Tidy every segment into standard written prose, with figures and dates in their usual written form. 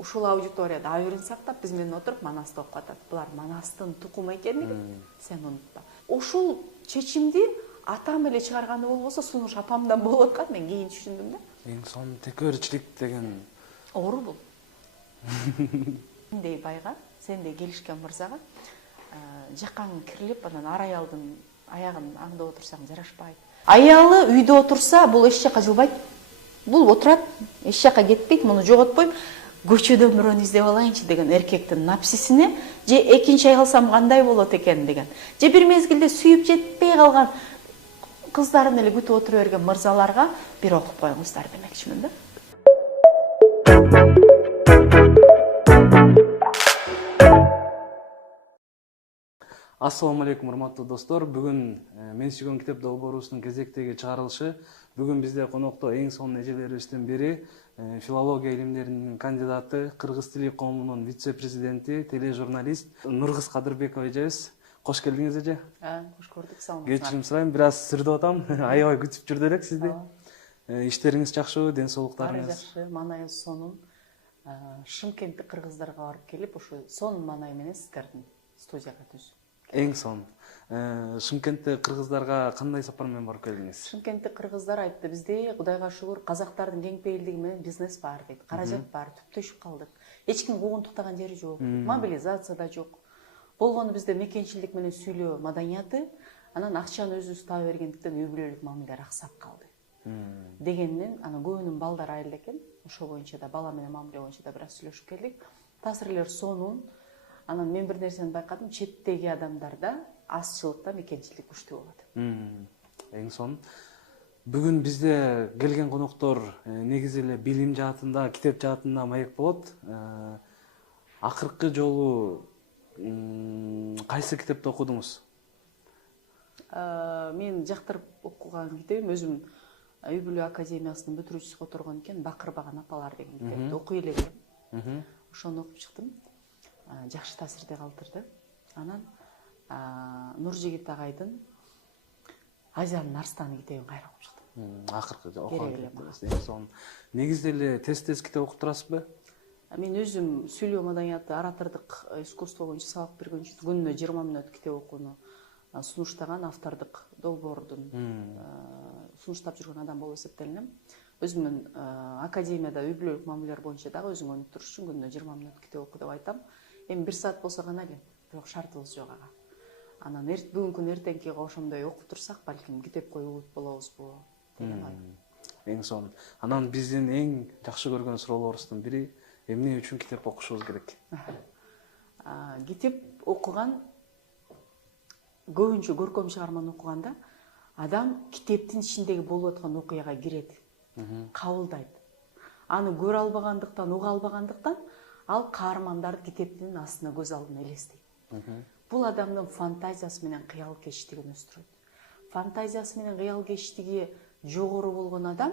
ушул аудиторияда абырын сактап биз менен отуруп Манасты окуп атат. Булар Манастын тукуму экендигин сен унутпа. Ушул чечимди атам эле чыгарганы болбосо сунуш апамдан болуп аткан, мен кийин түшүндүм да. Эң сонун текөөрчүлүк деген Оору бул. Сендей байга, сендей келишкен мырзага жакаң кирилип, анан ар аялдын аягын аңдап отурсаң жарашпайт. Аялы үйдө отурса, бул эч жака жылбайт. Бул отурат, эч жака кетпейт, муну жоготпойм. Көчөдөн бирөөнү издеп алайынчы деген эркектин напсисине, же экинчи ай калсам кандай болот экен деген. Же бир мезгилде сүйүп жетпей калган кыздарын эле күтүп отура берген мырзаларга бир окуп коюңуздар демекчимин да. Ассаламу алейкум, урматтуу достор. Бүгүн мен сүйгөн китеп долбоорубуздун кезектеги чыгарылышы. Бүгүн бизде конокто эң сонун эжелерибизден бири, филология илимдеринин кандидаты, кыргыз тили коомунун вице-президенти, тележурналист Нургыз Кадырбекова эжебиз. Кош келдиңиз эже. Кош көрдүк, саламатсызбы. Кечирим сурайм, бир аз сүрдөп атам. Аябай күтүп жүрдү элек сизди. Иштериңиз жакшыбы, ден соолуктарыңыз? Баары жакшы, маанайыбыз сонун. Шымкенттик кыргыздарга барып келип, ушу сонун маанай менен сиздердин студияга түзүп. Эң сонун. Шымкентте кыргыздарга кандай сапар менен барып келдиңиз? Шымкенттик кыргыздар айтты, бизде Кудайга шүгүр казактардын кең пейилдиги менен бизнес бар дейт. Каражат бар, түптөшүп калдык. Эч ким куугунтуктаган жери жок, мобилизация да жок. Болгону бизде мекенчилдик менен сүйлөө маданияты, анан акчаны өзүбүз таба бергендиктен үй бүлөлүк мамилелер аксап калды. Дегенден, анан көбүнүн балдары айыл экен. Ошол боюнча да бала менен мамиле боюнча да бир аз сүйлөшүп келдик. Таасирлер сонун. Анан мен бир нерсени байкадым, четтеги адамдарда азчылыкта мекенчилик күчтүү болот. Эң сонун. Бүгүн бизде келген коноктор негизи эле билим жаатында, китеп жаатында маек болот. Акыркы жолу кайсы китепти окудуңуз? Мен жактырып окуган китебим өзүм үй бүлө академиясынын бүтүрүүчүсү которгон экен, Бакырбаган апалар деген китепти окуй элегем. Ошону окуп чыктым. Жакшы таасирде калтырды. Анан Нуржигит агайдын Азиянын арстаны китебин кайра окуп чыктым. Акыркы окуган китебиңиз. Эң сонун. Негизи эле тез китеп окуп турасызбы? Мен өзүм сүйлөө маданияты, оратордук искусство боюнча сабак берген үчүн күнүнө 20 мүнөт китеп окууну сунуштаган автордук долбоордун сунуштап жүргөн адам болуп эсептелинем. Өзүмүн академияда үй бүлөлүк мамилелер боюнча дагы өзүң өнүп туруш үчүн күнүнө 20 мүнөт китеп оку деп айтам. Эми 1 саат болсо гана эле, бирок шартыбыз жок ага. Анан бүгүнкү эртеңкиге ошондой окуп турсак, балким китеп кою улут болобузбу деген ой. Эң сонун. Анан биздин эң жакшы көргөн суроолорубуздун бири, эмне үчүн китеп окушубуз керек? Китеп окуган, көбүнчө көркөм чыгарманы окуганда адам китептин ичиндеги болуп аткан окуяга кирет, кабылдайт. Аны көрө албагандыктан, уга албагандыктан ал каармандарды китептин астына көз алдына элестейт. Бул адамдын фантазиясы менен кыял кечтигин өстүрөт. Фантазиясы менен кыял кечтиги жогору болгон адам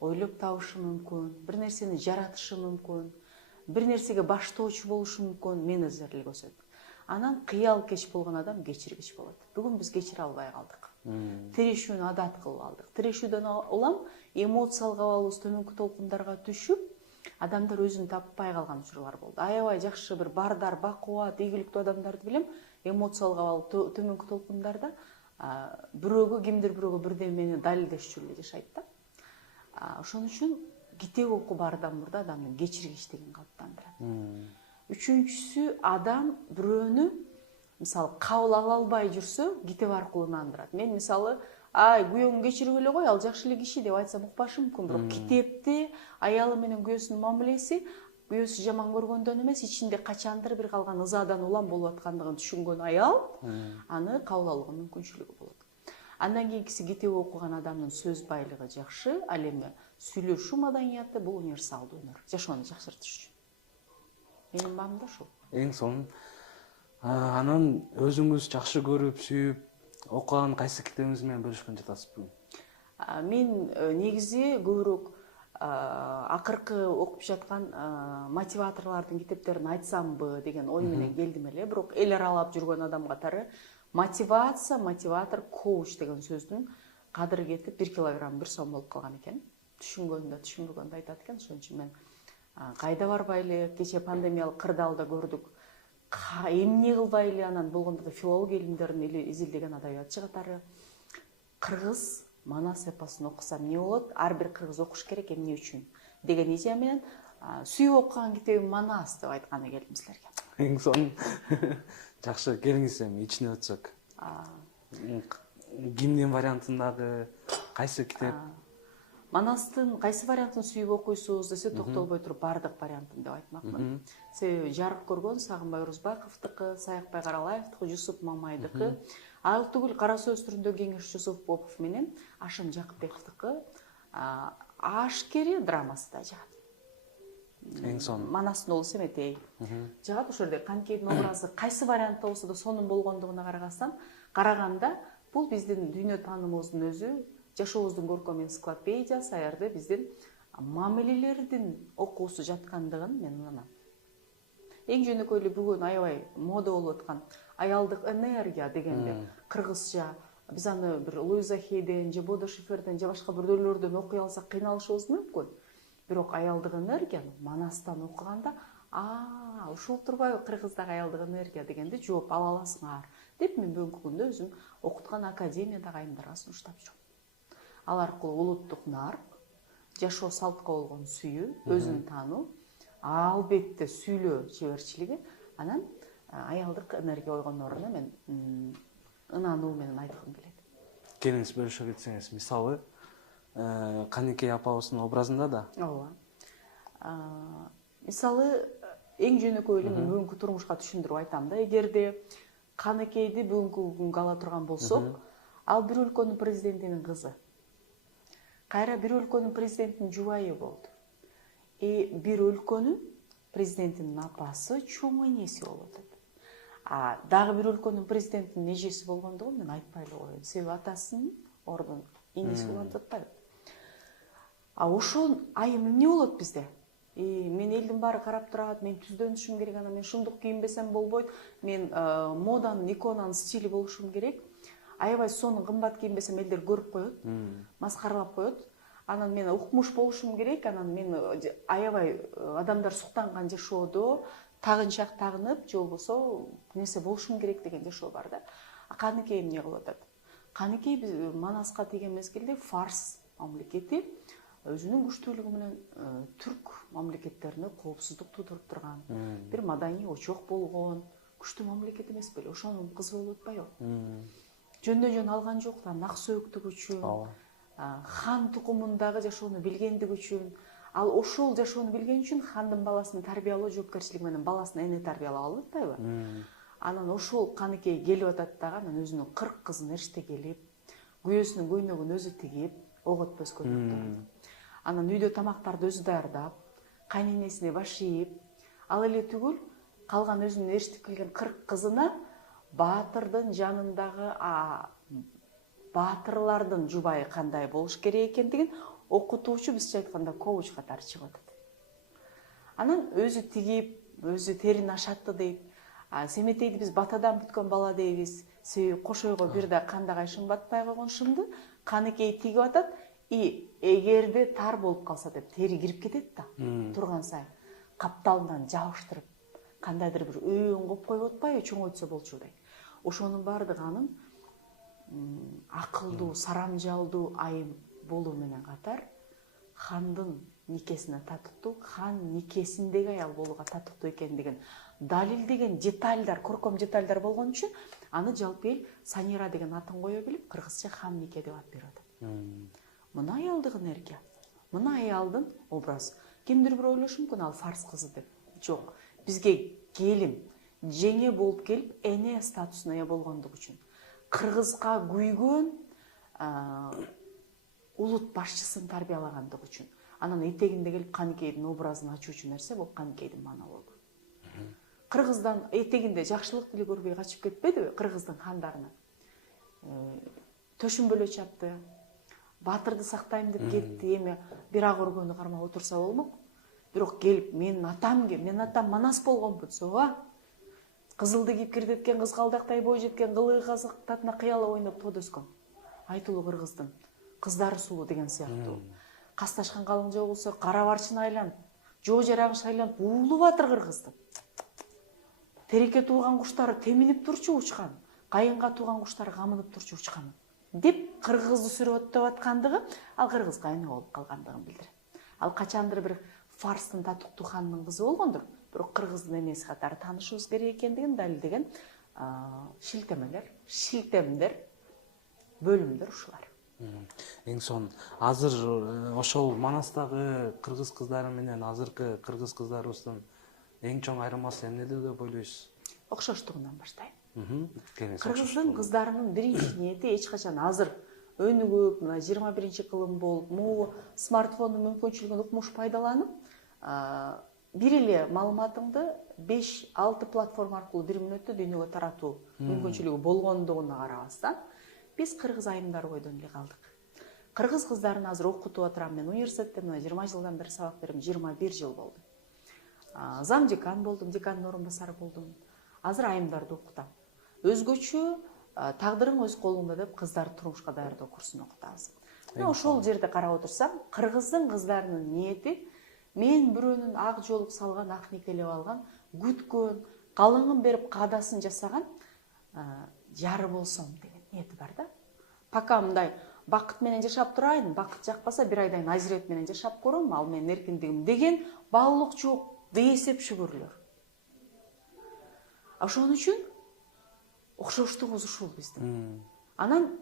ойлоп табышы мүмкүн, бир нерсени жаратышы мүмкүн, бир нерсеге баштоочу болушу мүмкүн, менеджерлик өсөт. Анан кыял кеч болгон адам кечиргич болот. Бүгүн биз кечире албай калдык. Тирешүүнү адат кылып алдык. Тирешүүдөн улам эмоциялык абалыбыз төмөнкү толкундарга түшүп, адамдар өзүн таппай калган учурлар болду. Аябай жакшы бир бардар, бакубат, ийгиликтүү адамдарды билем, эмоциялык абалы төмөнкү толкундарда кимдир бирөөгө бирдемени далилдешчү эле жашайт да. Ошон үчүн китеп окуу баардан мурда адамдын кечиргичтигин калыптандырат. Үчүнчүсү, адам бирөөнү мисалы кабыл ала албай жүрсө, китеп аркылуу ынандырат. Мен мисалы, күйөөңү кечирип эле кой, ал жакшы эле киши деп айтсам укпашы мүмкүн, бирок китепти аялы менен күйөөсүнүн мамилеси күйөөсү жаман көргөндөн эмес, ичинде качандыр бир калган ызадан улам болуп аткандыгын түшүнгөн аял аны кабыл алууга мүмкүнчүлүгү болот. Андан кийинкиси, китеп окуган адамдын сөз байлыгы жакшы, ал эми сүйлөшүү маданияты бул универсалдуу өнөр, жашоону жакшыртыш үчүн. Менин баамда ушул. Эң сонун. Анан өзүңүз жакшы көрүп, сүйүп окуган кайсы китебиңиз менен бөлүшкөн жатасызбы? Мен негизи көбүрөөк акыркы окуп жаткан мотиваторлордун китептерин айтсамбы деген ой менен келдим эле, бирок эл аралап жүргөн адам катары мотивация, мотиватор, коуч деген сөздүн кадыры кетип 1 килограмм 1 сом болуп калган экен. Түшүнгөндө, түшүнбөгөндө айтат экен, ошон үчүн мен кайда барбайлы, кече пандемиялык кырдаалда көрдүк. Эмне кылбайлы, анан болгондо филология илимдерин изилдеген адабиятчы катары кыргыз манас эпосун окусам эмне болот? Ар бир кыргыз окуш керек, эмне үчүн деген идея менен сүйүп окуган китебим Манас деп айтканы келдим силерге. Эң сонун. Жакшы, келиңиз эми ичине өтсөк. Кимдин вариантындагы кайсы китеп? Манастын кайсы вариантын сүйүп окуйсуз десе, токтолбой туруп бардык вариантын деп айтмакмын. Себеби жарык көргөн Сагынбай Орузбаковдуку, Саякбай Каралаевдуку, Жусуп Мамайдыкы, ал түгүл Кара сөз түрүндө Кеңеш Жусуп Попов менен Ашым Жакыпбековдуку ашкери драмасы да жагат. Эң сонун. Манастын оолу Семетей жагат. Ошол жерде Каныкейдин образы кайсы вариантта болсо да сонун болгондугуна караганда бул биздин дүйнө таанымыбыздын өзү, жашообуздун көркөм энциклопедиясы, аярда биздин мамилелердин окуусу жаткандыгын мен унанам. Эң жөнөкөйлүү бүгүн аябай мода болуп аткан аялдык энергия дегенде кыргызча биз аны бир Луиза Хейден же Бодо Шиферден же башка бирөөлөрдөн окуй алсак кыйналышыбыз мүмкүн. Бирок аялдык энергияны Манастан окуганда, ушул турбайбы кыргыздагы аялдык энергия дегенде жооп ала аласыңар деп мен бүгүнкү күндө өзүм окуткан академиядагы айымдарга сунуштап жүрөм. Ал аркылуу улуттук нарк, жашоо салтка болгон сүйүү, өзүн таануу, албетте сүйлөө чеберчилиги, анан аялдык энергия ойгоноруна мен ынануу менен айткым келет. Келиңиз бөлүшө кетсеңиз, мисалы Каныкей апабыздын образында да. Ооба. Мисалы эң жөнөкөйлүү мен бүгүнкү турмушка түшүндүрүп айтам да, эгерде Каныкейди бүгүнкү күнгө ала турган болсок, ал бир өлкөнүн президентинин кызы. Кайра бир өлкөнүн президентинин жубайы болду. Бир өлкөнүн президентинин апасы чоң энеси болуп атат. Дагы бир өлкөнүн президентинин эжеси болгондугун мен айтпай эле коеюн. Себеби атасынын ордун энеси улантып атпайбы. Ошол айым эмне болот бизде? Мен элдин баары карап турат, мен түздөнүшүм керек, анан мен шундук кийинбесем болбойт, мен моданын, иконанын стили болушум керек. Аябай сонун кымбат кийинбесем элдер көрүп коет, маскаралап коет. Анан мен укмуш болушум керек, анан мен аябай адамдар суктанган жашоодо тагынчак тагынып, же болбосо нерсе болушум керек деген жашоо бар да. Каныкей эмне кылып атат? Каныкей биз Манаска тийген мезгилде Фарс мамлекети өзүнүн күчтүүлүгү менен түрк мамлекеттерине коопсуздук туудуруп турган, бир маданий очок болгон күчтүү мамлекет эмес беле? Ошонун кызы болуп атпайбы? Жөндөн алган жок да, нак сөөктүк үчүн, хан тукумундагы жашоону билгендик үчүн, ал ошол жашоону билген үчүн хандын баласын тарбиялоо жоопкерчилиги менен баласын эне тарбиялап алып атпайбы? Анан ошол Каныкей келип атат дагы, анан өзүнүн 40 кызын эштегелип, күйөөсүнүн көйнөгүн өзү тигип, ок өтпөскөн турат. Анан үйдө тамактарды өзү даярдап, кайненесине баш ийип, ал эле түгүл, калган өзүнүн эштеп келген 40 кызына баатырдын жанындагы баатырлардын жубайы кандай болуш керек экендигин окутуучу, бизче айтканда коуч катары чыгып атат. Анан өзү тигип, өзү терин ашатты дейт. Семетейди биз батадан бүткөн бала дейбиз. Себеби кошойго бир да кандагай шым батпай койгон шымды Каныкей тигип атат. Эгерде тар болуп калса деп тери кирип кетет да, турган сайын капталынан жабыштырып, кандайдыр бир өйөн коюп коюп атпайбы, чоңойтсо болчу дейт. Ошонун баардыгы анын акылдуу, сарамжалдуу айым болуу менен катар хандын никесине татыктуу, хан никесиндеги аял болууга татыктуу экендигин далилдеген детальдар, көркөм детальдар болгон үчүн аны жалпы эл Санира деген атын кое билип, кыргызча хан нике деп ат берип атат. Мына аялдык энергия, мына аялдын образы. Кимдир бир ойлошу мүмкүн, ал Фарс кызы деп. Жок, бизге келин, жеңе болуп келип, эне статусуна ээ болгондугу үчүн, кыргызга күйгөн улут башчысын тарбиялагандыгы үчүн, анан этегинде келип Каныкейдин образын ачуучу нерсе бул Каныкейдин монологу. Кыргыздан этегинде жакшылык тили көрбөй качып кетпедиби кыргыздын хандарына? Төшүмбөлө чапты, батырды сактайм деп кетти, эми бир ак өргөнү кармап отурса болмок. Бирок келип менин атам Манас болгонбу десе, кызылды кийип кирдеткен кызгалдактай бой жеткен кылыгы казак татына кыялап ойноп тоод өскөн. Айтылуу кыргыздын кыздары сулуу деген сыяктуу. Касташкан калың жоо болсо кара барчын айланып, жоо жарагы шайланып уулуп атыр кыргыздын. Тереке тууган куштары теминип турчу учкан, кайынга тууган куштары камынып турчу учкан деп кыргызды сүрөттөп аткандыгы ал кыргызга эне болуп калгандыгын билдирет. Ал качандыр бир Фарстын татыктуу ханынын кызы болгондур, бирок кыргыздын эмеси катары таанышыбыз керек экендигин далилдеген шилтемдер, бөлүмдөр ушулар. Эң сонун. Азыр ошол Манастагы кыргыз кыздары менен азыркы кыргыз кыздарыбыздын эң чоң айырмасы эмнеде деп ойлойсуз? Окшоштугунан баштайм. Кыргыздын Кыргыздын кыздарынын биринчи ниети эч качан азыр өнүгүп, 21-кылым болуп, могу смартфондун мүмкүнчүлүгүн укмуш пайдаланып, бир эле маалыматыңды 5-6 платформа аркылуу 1 мүнөттө дүйнөгө таратуу мүмкүнчүлүгү болгондугуна карабастан, биз кыргыз айымдары бойдон эле калдык. Кыргыз кыздарын азыр окутуп атырам, мен университетте 20 жылдан бери сабак берем, 21 жыл болду. Зам декан болдум, декандын орун басары болдум. Азыр айымдарды окутам. Өзгөчө тагдырың өз колуңда деп кыздар турмушка даярдоо курсун окутабыз. Ошол жерде карап отурсам, кыргыздын кыздарынын ниети мен бирөөнүн ак жолук салган, ак никелеп алган, күткөн, калыңын берип каадасын жасаган жары болсом деген ниети бар да. Пока мындай бакыт менен жашап турайын, бакыт жакпаса бир айдан ажырет менен жашап көрөм, ал менин эркиндигим деген баалык жок бейсеп шүгүрлөр. Ошон үчүн окшоштугубуз ушул биздин. Анан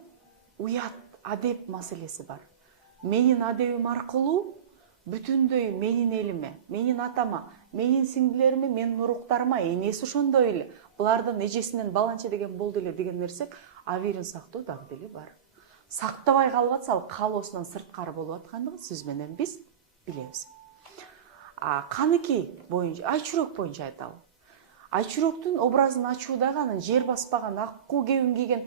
уят, адеп маселеси бар. Менин адебим аркылуу бүтүндөй менин элиме, менин атама, менин сиңдилериме, менин уруктарыма энеси ошондой эле, булардын эжесинен баланча деген болду эле деген нерсе абийирин сактоо дагы деле бар. Сактабай калып атса, ал каалоосунан сырткары болуп аткандыгын сиз менен биз билебиз. Каныкей боюнча, Айчүрөк боюнча айталы. Айчүрөктүн образын ачуудагы анын жер баспаган аккуу кебин кийген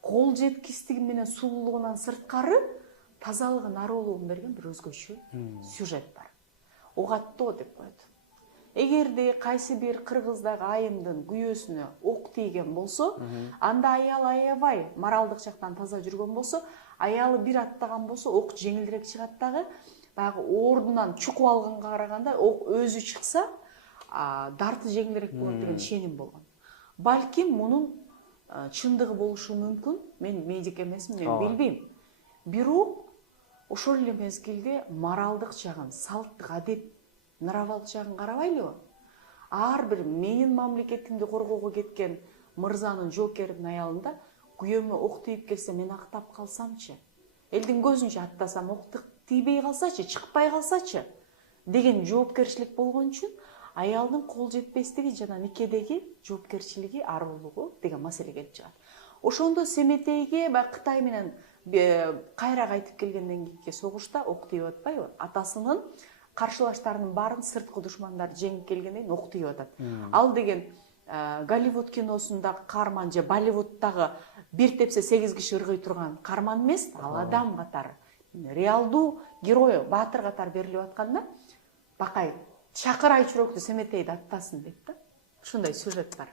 кол жеткистиги менен сулуулугунан сырткары тазалыгын, ароолугун берген бир өзгөчө сюжет бар. Огаттоо деп коет. Эгерде кайсы бир кыргыздагы айымдын күйөөсүнө ок тийген болсо, анда аял аябай моралдык жактан таза жүргөн болсо, аялы бир аттаган болсо, ок жеңилирээк чыгат дагы, баягы ордунан чукуп алганга караганда ок өзү чыкса, дарты жеңилирээк болот деген ишеним болгон. Балким мунун чындыгы болушу мүмкүн. Мен медик эмесмин, мен билбейм. Бирок ошол эле мезгилде моралдык жагын, салттык, адеп, нравалык жагын карабайлыбы? Ар бир менин мамлекетимди коргоого кеткен мырзанын, жоокердин аялында күйөөмө ок тийип келсе, мен актап калсамчы? Элдин көзүнчө аттасам, ок тийбей калсачы, чыкпай калсачы? Деген жоопкерчилик болгон үчүн аялдын кол жетпестиги жана никедеги жоопкерчилиги, ароолугу деген маселе келип чыгат. Ошондо Семетейге Кытай менен кайра кайтып келгенден кийинки согушта ок тийип атпайбы? Атасынын каршылаштарынын баарын сырткы душмандар жеңип келгенден кийин ок тийип атат. Ал деген Голливуд киносундагы каарман же Болливудтагы бир тепсе 8 киши ыргый турган каарман эмес, ал адам катары, реалдуу герой, баатыр катары берилип атканда, Бакай чакыр Айчүрөктү Семетейди аттасын дейт да. Ушундай сюжет бар.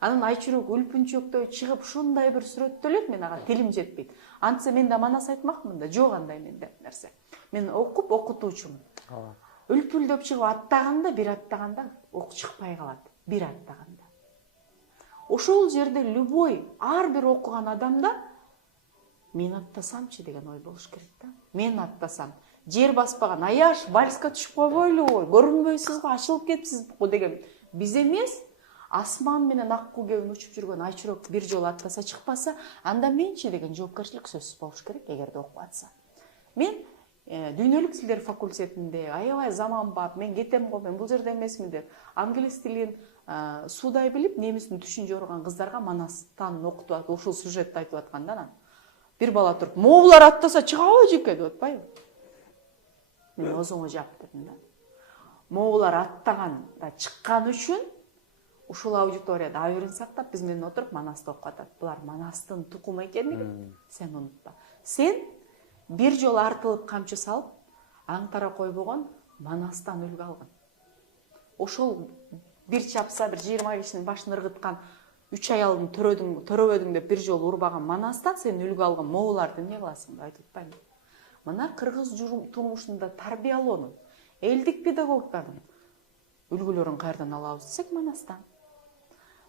Анан Айчүрөк үлпүнчөктөй чыгып ушундай бир сүрөттөлөт, мен ага тилим жетпейт. Антсе мен да манас айтмакмын да, жок андай менде нерсе. Мен окутуучумун. Үлпүлдөп чыгып аттаганда, бир аттаганда ок чыкпай калат, бир аттаганда. Ошол жерде любой, ар бир окуган адамда мен аттасамчы деген ой болуш керек да. Мен аттасам, жер баспаган аяш вальска түшүп койбойлу, көрүнбөйсүз го, ачылып кетипсиз го деген биз эмес, асман менен аккуу кебин учуп жүргөн Айчүрөк бир жолу аттаса чыкпаса, анда менчи деген жоопкерчилик сөзсүз болуш керек, эгерде окуп атса. Мен дүйнөлүк тилдер факультетинде аябай заманбап, мен кетем го, мен бул жерде эмесмин деп, англис тилин суудай билип, немистин түшүн жорган кыздарга Манастан окутуп атып, ушул сюжетти айтып атканда анан бир бала туруп, "Моулар аттаса чыгабы жеке" деп атпайбы? Мен озоңо жап дедим да. Моулар аттаган да чыккан үчүн ушул аудиторияда абийирин сактап, биз менен отуруп Манасты окуп атат. Булар Манастын тукуму экендигин сен унутпа. Сен бир жолу артылып камчы салып, аңтара койбогон Манастан үлгү алган. Ошол бир чапса, бир 20 кишинин башын ыргыткан 3 аялдын төрөбөдүң деп бир жолу урбаган Манастан сен үлгү алган моуларды эмне кыласың деп айтып атпаймынбы? Мына кыргыз турмушунда тарбиялоонун, элдик педагогиканын үлгүлөрүн каердан алабыз десек Манастан.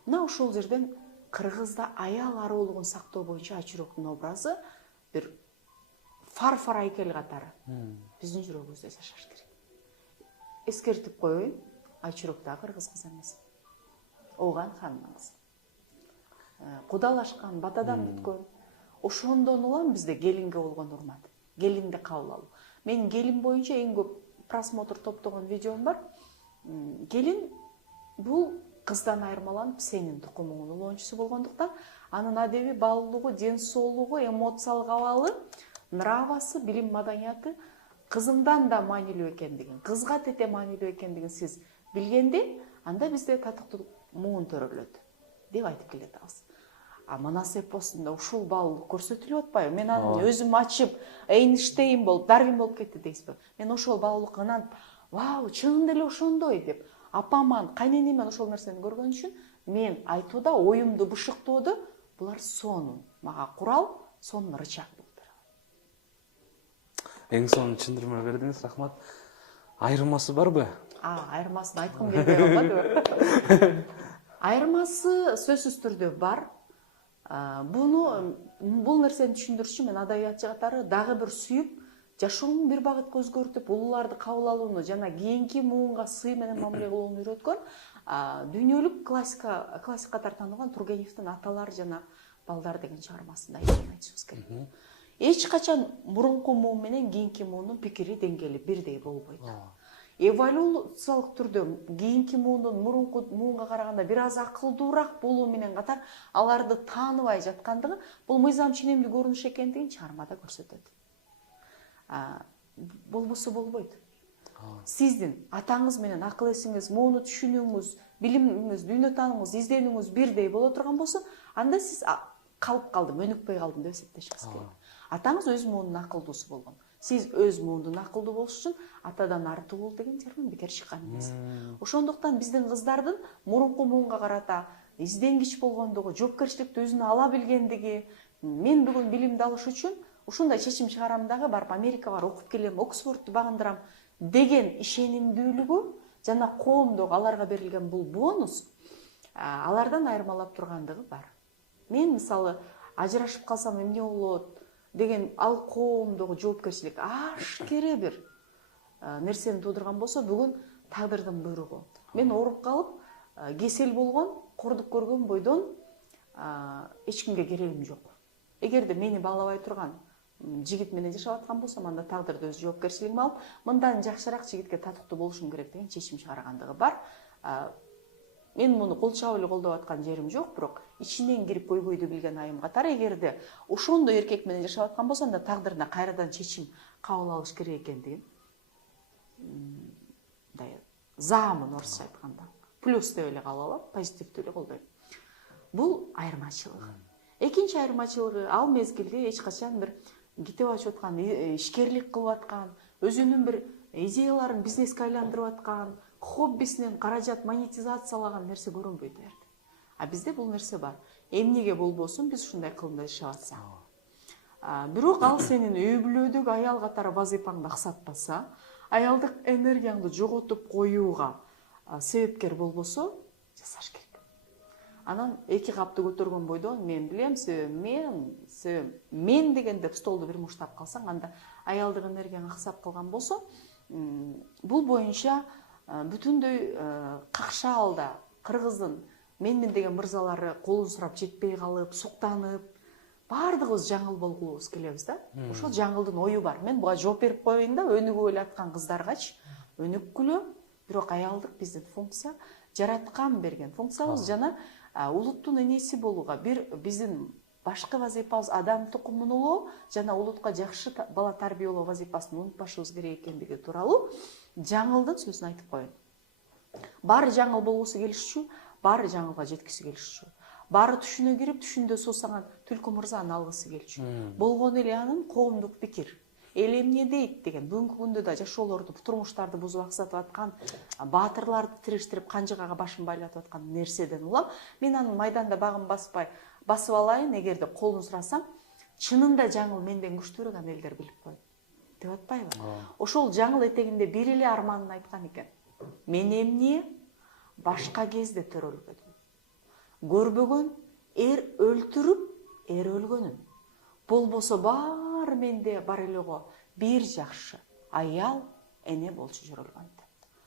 Мына ошол жерден Кыргызда аял ароолугун сактоо боюнча Айчүрөктүн образы бир фарфор айкел катары биздин жүрөгүбүздө жашаш керек. Эскертип коеюн, Айчүрөк да кыргыз кызы эмес. Ооган ханымдын кызы. Кудалашкан, батадан бүткөн. Ошондон улам бизде келинге болгон урмат. Келинди кабыл алуу. Менин келин боюнча эң көп просмотр топтогон видеом бар. Келин бул кыздан айырмаланып сенин тукумуңдун улоончусу болгондуктан анын адеби баалуулугу, ден соолугу, эмоциялык абалы, нравасы, билим маданияты кызымдан да маанилүү экендигин, кызга тете маанилүү экендигин сиз билгенде, анда бизде татыктуу муун төрөлөт деп айтып келатабыз. Манас эпосунда ушул баалуулук көрсөтүлүп атпайбы? Мен аны өзүм ачып, Эйнштейн болуп, Дарвин болуп кетти дейсизби? Мен ошол баалуулукка ынанып, вау, чынында эле ошондой деп, апаман, кайненемен ошол нерсени көргөн үчүн мен айтууда, оюмду бышыктоодо булар сонун. Мага курал, сонун рычаг болуп берет. Эң сонун түшүндүрмө бердиңиз, рахмат. Айырмасы барбы? Айырмасын айткым келбей калбады. Айырмасы сөзсүз түрдө бар. Бул нерсени түшүндүрүш үчүн мен адабиятчы катары дагы бир сүйүп, жашоонун бир багытка өзгөртүп, улууларды кабыл алууну жана кийинки муунга сый менен мамиле кылууну үйрөткөн дүйнөлүк классик катары таанылган Тургеневдин Аталар жана балдар деген чыгармасында айтышыбыз керек. Эч качан мурунку муун менен кийинки муунун пикири деңгээли бирдей болбойт. Эволюциялык түрдө кийинки муундун мурунку муунга караганда бир аз акылдуураак болуу менен катар аларды тааныбай жаткандыгы бул мыйзам ченемдүү көрүнүш экендигин чыгармада көрсөтөт. Болбосо болбойт. Сиздин атаңыз менен акыл эсиңиз, мууну түшүнүүңүз, билимиңиз, дүйнө таанымыңыз, изденүүңүз бирдей боло турган болсо, анда сиз калып калдым, өнүкпөй калдым деп эсептешиңиз керек. Атаңыз өз муунун акылдуусу болгон. Сиз өз муундун акылдуу болуш үчүн атадан артуу бол деген термин бекер чыккан эмес. Ошондуктан биздин кыздардын мурунку муунга карата изденгич болгондугу, жоопкерчиликти өзүнө ала билгендиги, мен бүгүн билимди алыш үчүн ушундай чечим чыгарам дагы, барып Америкага окуп келем, Оксфордду багындырам деген ишенимдүүлүгү жана коомдогу аларга берилген бул бонус алардан айырмалап тургандыгы бар. Мен мисалы ажырашып калсам эмне болот деген ал коомдогу жоопкерчилик ашкере бир нерсени туудурган болсо, бүгүн тагдырдын буйругу. Мен ооруп калып, кесел болгон, кордук көргөн бойдон эч кимге керегим жок. Эгерде мени баалабай турган жигит менен жашап аткан болсом, анда тагдырды өз жоопкерчилигиме алып, мындан жакшыраак жигитке татыктуу болушум керек деген чечим чыгаргандыгы бар. Мен муну кол чаап эле колдоп аткан жерим жок, бирок ичинен кирип көйгөйдү билген айым катары эгерде ошондой эркек менен жашап аткан болсо, анда тагдырына кайрадан чечим кабыл алыш керек экендигин заамын орусча айтканда плюс деп эле кабыл алам, позитивдүү эле колдойм. Бул айырмачылыгы. Экинчи айырмачылыгы, ал мезгилде эч качан бир кетип ачып аткан, ишкерлик кылып аткан, өзүнүн бир идеяларын бизнеске айландырып аткан, хоббисинен каражат монетизациялаган нерсе көрүнбөйт эрди. Бизде бул нерсе бар. Эмнеге болбосун, биз ушундай кылымда жашап атсак. Бирок ал сенин үй бүлөдөгү аял катары вазифаңды аксатпаса, аялдык энергияңды жоготуп коюуга себепкер болбосо, жасаш керек. Анан эки капты көтөргөн бойдон мен билем, мен деген деп столду бир муштап калсаң, анда аялдык энергияң аксап калган болсо, бул боюнча бүтүндөй какшаалда кыргыздын менмин деген мырзалары колун сурап жетпей калып, суктанып, баардыгыбыз жаңыл болгубуз келебиз да. Ошол жаңылдын ою бар. Мен буга жооп берип коеюн да, өнүгүп эле аткан кыздаргачы, өнүккүлө, бирок аялдык биздин функция, жараткан берген функциябыз жана улуттун энеси болууга, биздин башкы вазифабыз адам тукумун улоо жана улутка жакшы бала тарбиялоо вазифасын унутпашыбыз керек экендиги тууралуу жаңылдын сөзүн айтып коеюн. Баары жаңыл болгусу келишчү, баары жаңылга жеткиси келишчү. Баары түшүнө кирип, түшүндө суусаган түлкү мырзаны алгысы келчү. Болгону эле анын коомдук пикир. Эл эмне дейт деген, бүгүнкү күндө да жашоолорду, турмуштарды бузуп аксатып аткан, баатырларды тирештирип канжыгага башын байлатып аткан нерседен улам, мен анын майданда багын басып алайын, эгерде колун сурасам, чынында жаңыл менден күчтүүрөөк аны элдер билип коет. деп атпайбы? Ошол жаңыл этегинде бир эле арманын айткан экен. Мен эмне башка кезде төрөлгөдүм. Көрбөгөн эр өлтүрүп, эр өлгөнүн. Болбосо баары менде бар эле го бир жакшы аял, эне болчу жүрөлгөн.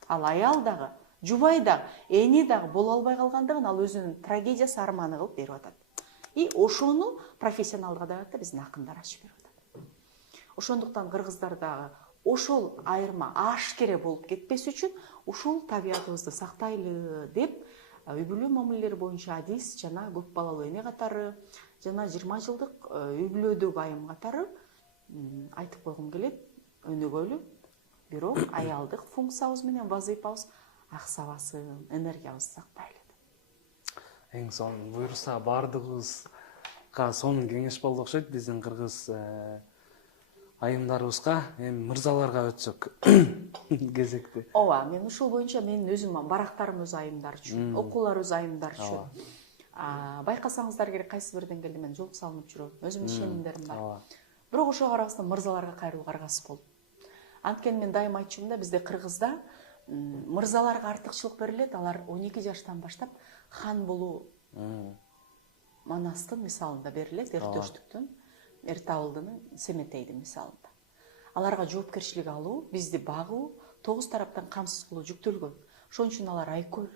Ал аял дагы, жубай дагы, эне дагы боло албай калгандыгын ал өзүнүн трагедиясы, арманы кылып берип атат. И ошону профессионалдык адабиятта биздин акындар ачып берип атат. Ошондуктан кыргыздарда ошол айырма ашкере болуп кетпес үчүн ушул табиятыбызды сактайлы деп үй бүлө мамилелери боюнча адис жана көп балалуу эне катары жана 20 жылдык үй бүлөдөгү айым катары айтып койгум келет. Өнөгөлүү, бирок аялдык функциябыз менен вазыйпабыз аксабасын, энергиябызды сактайлы. Эң сонун буюрса баардыгыбызга сонун кеңеш болду окшойт биздин кыргыз айымдарыбызга. Эми мырзаларга өтсөк кезекти. Ооба, мен ушул боюнча менин өзүм барактарым өз айымдар үчүн, окуулар өз айымдар үчүн. Байкасаңыздар керек кайсы бир деңгээлде мен жол салынып жүрөм. Өзүмдүн ишенимдерим бар. Бирок ошого карабастан мырзаларга кайрылууга аргасыз болдум. Анткени мен дайым айтчумун да, бизде Кыргызда мырзаларга артыкчылык берилет. Алар 12 жаштан баштап хан болуу Манастын мисалында берилет, Эртөштүктүн, Эртабылдын, Семетейдин мисалында. Аларга жоопкерчилик алуу, бизди багуу, 9 тараптан камсыз кылуу жүктөлгөн. Ошон үчүн алар айкөл.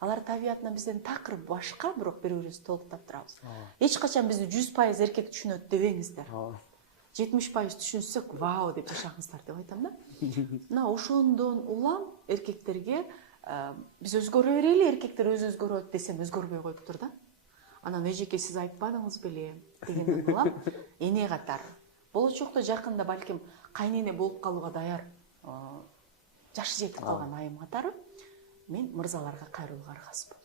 Алар табиятынан бизден такыр башка, бирок бири-бирибизди толуктап турабыз. Эч качан бизди 100% эркек түшүнөт дебеңиздер. 70% түшүнсөк, вау деп жашагыңыздар деп айтам да. Мына ошондон улам эркектерге биз өзгөрө берели, эркектер өзү өзгөрөт десем өзгөрбөй коюптур да. Анан эжеке сиз айтпадыңыз беле дегенден улам эне катары. Болочокто жакында балким кайнене болуп калууга даяр жашы жетип калган айым катары мен мырзаларга кайрылууга аргасыз болдум.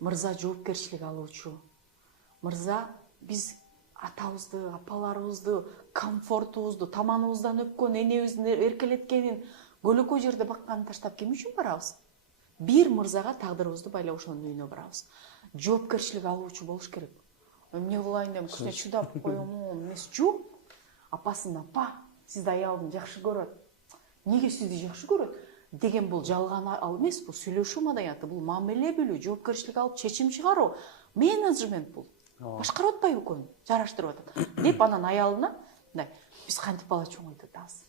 Мырза жоопкерчилик алуучу. Мырза биз атабызды, апаларыбызды, комфортубузду, таманыбыздан өпкөн, энебиздин эркелеткенин, көлөкө жерде бакканын таштап ким үчүн барабыз? Бир мырзага тагдырыбызды байлап ошонун үйүнө барабыз. Жоопкерчилик алуучу болуш керек. Эмне кылайын деп кичине чыдап коёмун, эмес жок. Апасын апа, сизди аялым жакшы көрөт. Неге сизди жакшы көрөт? Деген бул жалган ал эмес, бул сүйлөшүү маданияты, бул мамиле билүү, жоопкерчилик алып чечим чыгаруу, менеджмент бул. Башкарып атпайбы экөөнү, жараштырып атат. Деп анан аялына мындай, биз кантип бала чоңойтуп атабыз?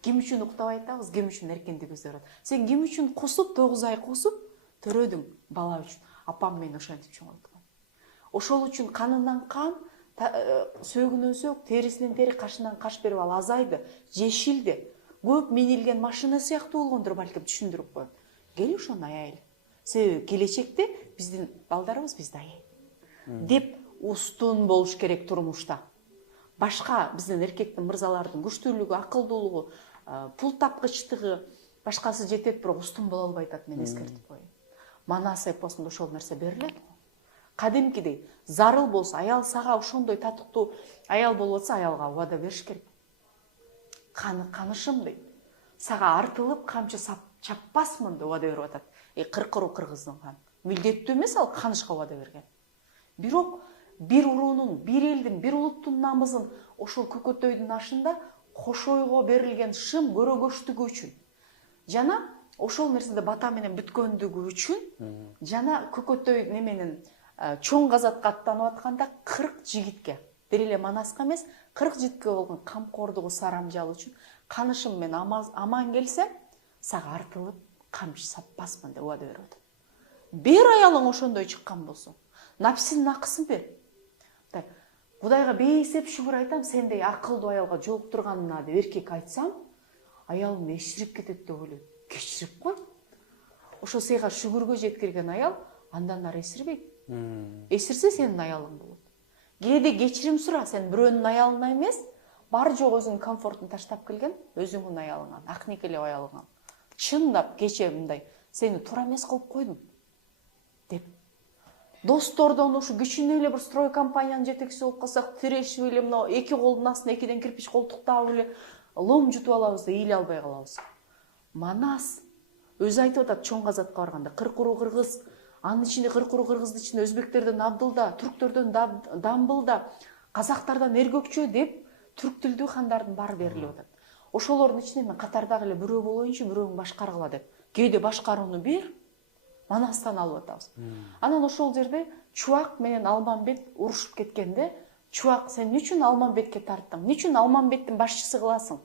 Ким үчүн уктап айтабыз, ким үчүн эркиндик көздөп атат? Сен ким үчүн кусуп 9 ай кусуп төрөдүң бала үчүн? Апам мени ошентип чоңойткон. Ошол үчүн канынан кан, сөөгүнөн сөк, терисинен тери, кашынан каш берип ал азайды, жешилди. Көп минилген машина сыяктуу болгондур балким түшүндүрүп коет. Кел ошону аяйлы. Себеби келечекте биздин балдарыбыз бизди аяйт. Деп устун болуш керек турмушта. Башка биздин эркектин мырзалардын күчтүүлүгү, акылдуулугу, пул тапкычтыгы башкасы жетет, бирок устун боло албай атат, мен эскертип коеюн. Манас эпосунда ошол нерсе берилет. Кадимкидей зарыл болсо, аял сага ошондой татыктуу аял болуп атса, аялга убада бериш керек. Канышым дейт. Сага артылып камчы чаппасмын деп убада берип атат. Кыркыруу кыргыздын каны. Милдеттүү эмес ал канышка убада берген. Бирок бир уруунун, бир элдин, бир улуттун намызын ошол көкөтөйдүн ашында кош ойго берилген шым көрөгөчтүгү үчүн жана ошол нерседе бата менен бүткөндүгү үчүн жана көкөтөй неменин чоң казатка аттанып атканда 40 жигитке, бир эле Манаска эмес, 40 жигитке болгон камкордугу, сарамжалы үчүн канышым мен аман келсем, сага артылып камчы саппасмын деп убада берип атат. Бир аялың ошондой чыккан болсо, напсинин акысын бер. Кудайга бейсеп шүгүр айтам, сендей акылдуу аялга жолуктурганына деп эркек айтсам, аялым эширип кетет деп ойлойт. Кечирип кой. Ошо сыйга шүгүргө жеткирген аял андан ары эсирбейт. Эсирсе сенин аялың болот. Кээде кечирим сура, сен бирөөнүн аялына эмес, бар жок өзүңүн комфортун таштап келген өзүңүн аялыңан, ак никелеп аялыңан. Чындап кече мындай, сени туура эмес кылып койдум деп. Достордон ушу кичине эле бир строй компаниянын жетекчиси болуп калсак, тирешип эле мына эки колдун астына экиден кирпич колтуктап эле лом жутуп алабыз да ийиле албай калабыз. Манас өзү айтып атат чоң казатка барганда, кыркыруу кыргыз, анын ичинде кыркыруу кыргыздын ичинде өзбектерден Абдылда, түрктөрдөн Дамбылда, казактардан Эргөкчө деп түрк тилдүү хандардын баары берилип атат. Ошолордун ичинен мен катардагы эле бирөө болоюнчу бирөөң башкаргыла деп. Кээде башкарууну бер, Манастан алып атабыз. Анан ошол жерде Чубак менен Алмамбет урушуп кеткенде, Чубак сен үчүн Алмамбетке тарттың? Үчүн Алмамбеттин башчысы кыласың?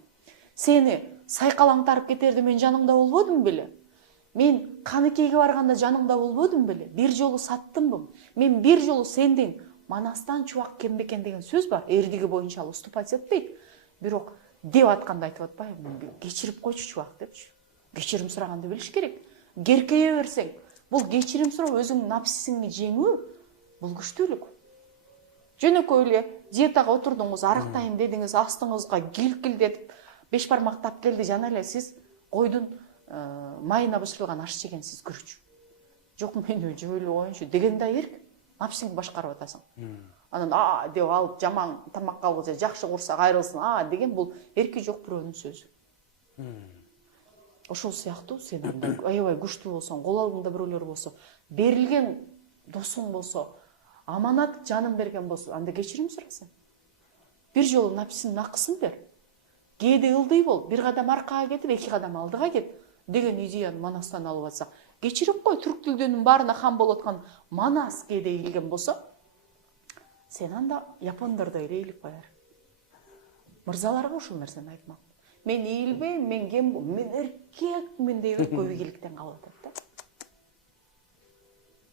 Сени сайкалаңтарып кетерде мен жаныңда болбодум беле? Мен Каныкейге барганда жаныңда болбодум беле? Бир жолу саттымбы? Мен бир жолу сендин Манастан Чубак кем бекен деген сөз бар. Эрдиги боюнча ал уступать этпейт. Бирок деп атканда айтып атпайбы? Кечирип койчу Чубак депчи. Кечирим сураганды билиш керек. Керкейе берсең, бул кечирим суроо өзүңдүн напсисиңди жеңүү, бул күчтүүлүк. Жөнөкөй эле диетага отурдуңуз, арактайын дедиңиз, астыңызга гилкилдетип, беш бармак тап келди, жана эле сиз койдун майына бышырылган аш жегенсиз күрүчү. Жок мен жөбөлүп коеюнчу дегенде эрк, напсиңди башкарып атасың. Анан деп алып жаман тамак калгы же жакшы курса кайрылсын, деген бул эрки жок бирөөнүн сөзү. Ошол сыяктуу сен андай аябай күчтүү болсоң, кол алдыңда бирөөлөр болсо, берилген досуң болсо, аманат жанын берген болсо, анда кечирим сура сен. Бир жолу напсинин акысын бер. Кээде ылдый бол, бир кадам аркага кетип, 2 кадам алдыга кет деген идеяны Манастан алып атсак, кечирип кой, түрк тилдүүнүн баарына хан болуп аткан Манас кээде ийилген болсо, сен анда япондордой эле ийилип коер. Мырзаларга ушул нерсени айтмак. Мен ийилбейм, мен кем, мен эркекмин деп көп ийгиликтен калып атат да.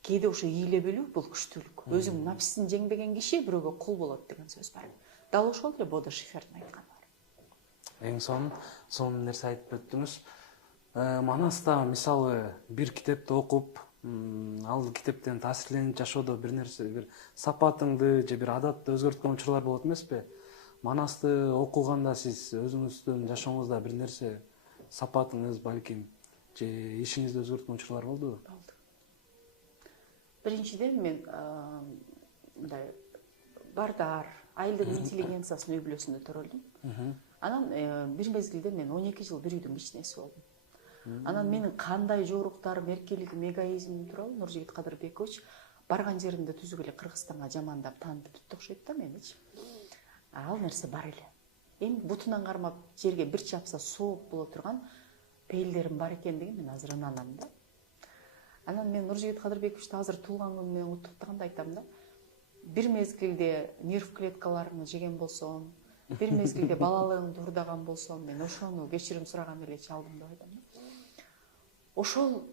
Кээде ошо ийиле билүү бул күчтүүлүк. Өзүң напсисин жеңбеген киши бирөөгө кул болот деген сөз бар. Дал ошол эле Бодо Шифердин айтканы бар. Эң сонун нерсе айтып өттүңүз. Манаста мисалы бир китепти окуп, ал китептен таасирленип жашоодо бир нерсе, бир сапатыңды же бир адатты өзгөрткөн учурлар болот эмеспи? Манасты окуганда сиз өзүңүздүн жашооңузда бир нерсе, сапатыңыз балким же ишиңизди өзгөрткөн учурлар болдубу? Болду. Биринчиден мен мындай Бардар айылдын интеллигенциясынын үй бүлөсүндө төрөлдүм. Анан бир мезгилде мен 12 жыл бир үйдүн кичинеси болдум. Анан менин кандай жоруктарым, эркелигим, эгоизмим тууралуу Нуржигит Кадырбекович барган жеринде түзүк эле Кыргызстанга жамандап таанытып бүттү окшойт да меничи. Ал нерсе бар эле. Эми бутунан кармап жерге бир чапса сооп боло турган пейилдерим бар экендигин мен азыр ынанам да. Анан мен Нуржигит Кадырбековичти азыр туулган күнү менен куттуктаганда айтам да. Бир мезгилде нерв клеткаларымды жеген болсом, бир мезгилде балалыгымды урдаган болсом, мен ошону кечирим сураган эле чалдым деп айтам да. Ошол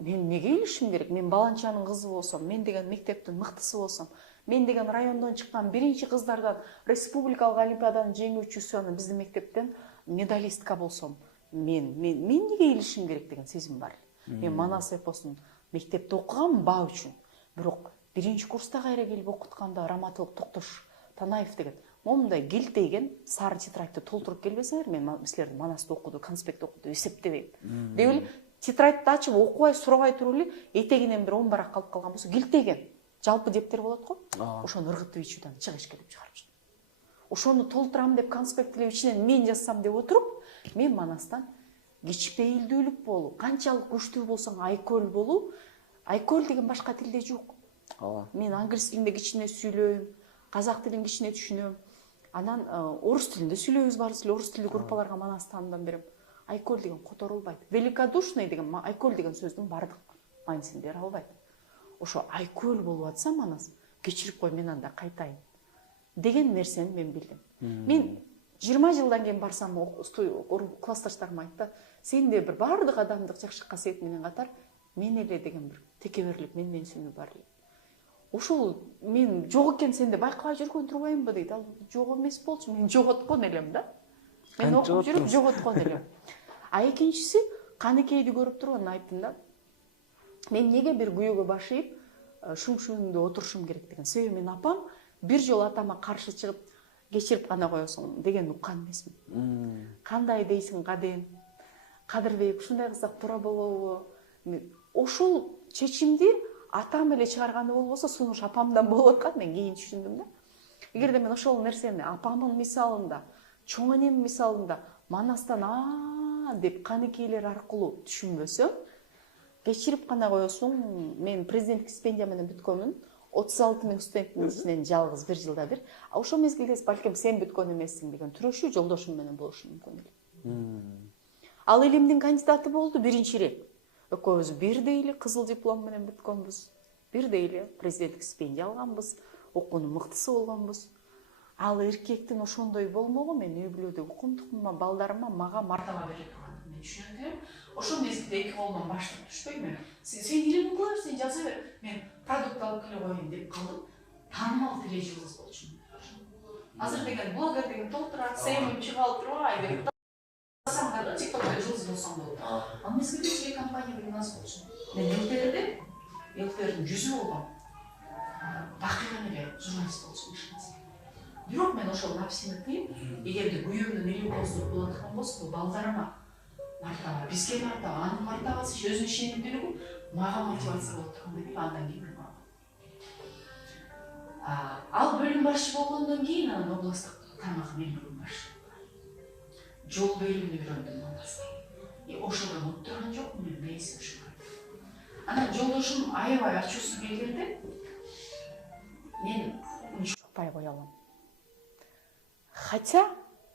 мен эмнеге ийилишим керек? Мен баланчанын кызы болсом, мен деген мектептин мыктысы болсом, мен деген райондон чыккан биринчи кыздардан республикалык олимпиаданын жеңүүчүсү, анан биздин мектептен медалистка болсом, мен эмнеге ийилишим керек деген сезим бар. Мен Манас эпосун мектепте окугам баа үчүн. Бирок биринчи курста кайра келип окутканда Раматылык Токтош Танаев деген момундай гилтейген сары тетрадьты толтуруп келбесеңер, мен силердин Манасты окуду, конспект окуду эсептебейм. Деп эле тетрадьты ачып окубай, сурабай туруп эле этегинен бир 10 барак калып калган болсо, гилтейген жалпы дептер болот го. Ошону ыргытып ичүүдөн чыга эшкелеп чыгарып жүрдүм. Ошону толтурам деп конспекттелеп ичинен мен жазсам деп отуруп, мен Манастан кичпейилдүүлүк болуу, канчалык күчтүү болсоң айкөл болуу, айкөл деген башка тилде жок. Мен англис тилинде кичине сүйлөйм, казак тилин кичине түшүнөм. Анан орус тилинде сүйлөйбүз барыбыз эле, орус тилдүү группаларга Манастандан берем. Айкөл деген которулбайт. Великодушный деген айкөл деген сөздүн бардык маанисин бере албайт. Ошо айкөл болуп атса Манас, кечирип кой, мен анда кайтайын деген нерсени мен билдим. Мен 20 жылдан кийин барсам, классташтарым айтты, сенде бир бардык адамдык жакшы касиет менен катар мен эле деген бир текеберлик, менменсүүнү бар эле. Ошол мен жок экен сенде байкабай жүргөн турбаймынбы дейт. Ал жок эмес болчу, мен жоготкон элем да. Мен окуп жүрүп жоготкон элем. Экинчиси, Каныкейди көрүп туруп анан айттым да. Мен эмнеге бир күйөөгө баш ийип, шүңшүүндө отурушум керек деген. Себеби мен апам бир жолу атама каршы чыгып, кечирип гана коесуң деген уккан эмесмин. Кандай дейсиң Каден? Кадырбек ушундай кылсак туура болобу? Ошол чечимди атам эле чыгарганы болбосо, сунуш апамдан болуп аткан, мен кийин түшүндүм да. Эгерде мен ошол нерсени апамдын мисалында, чоң энем мисалында Манастан деп Каныкейлер аркылуу түшүнбөсөм, кечирип гана коесуң, мен президенттик стипендия менен бүткөнмүн. 36 студенттин ичинен жалгыз 1 жылда бир. А ошол мезгилде балким сен бүткөн эмессиң деген түрөшүү жолдошум менен болушу мүмкүн эле. Ал илимдин кандидаты болду биринчи ирет. Экөөбүз бирдей эле кызыл диплом менен бүткөнбүз. Бирдей эле президенттик стипендия алганбыз, окуунун мыктысы болгонбуз. Ал эркектин ошондой болмогу мен үй бүлөдө укум-тукумума, балдарыма, мага мартаба бере турган. Мен түшүнөт. Ошол мезгилде эки колуман баштап түшпөйм мен. Сен илим кыла бер, сен жаза бер. Мен продукт алып келе коеюн деп калдым. Таанымал тележулуз болчумун. Азыр деген блогер деген толтурат, сен чыгып алып турбай деп. Саңдар TikTok'та жылыз болсаң болду. Ал мезгилде телекомпания деген аз болчу. Мен ЛТРдин жүзү болгом. Бакыйган эле журналист болчумун. Бирок мен ошол напсимди кыйып, эгерде күйөөмдүн или боздуруп боло турган болсо, балдарыма мартаба, бизге мартаба, анын мартабасы өзүнүн ишенимдүүлүгү мага мотивация болуп тургандай деп андан кийин мен барам. Ал бөлүм башчы болгондон кийин анан областтык тармак мен бөлүм башчы. Жол берүүнү үйрөндүм андан. Ошого унутуп турган жокмун мен мейси ошого. Анан жолдошум аябай ачуусу келгенде мен ушукпай кое алам. Хотя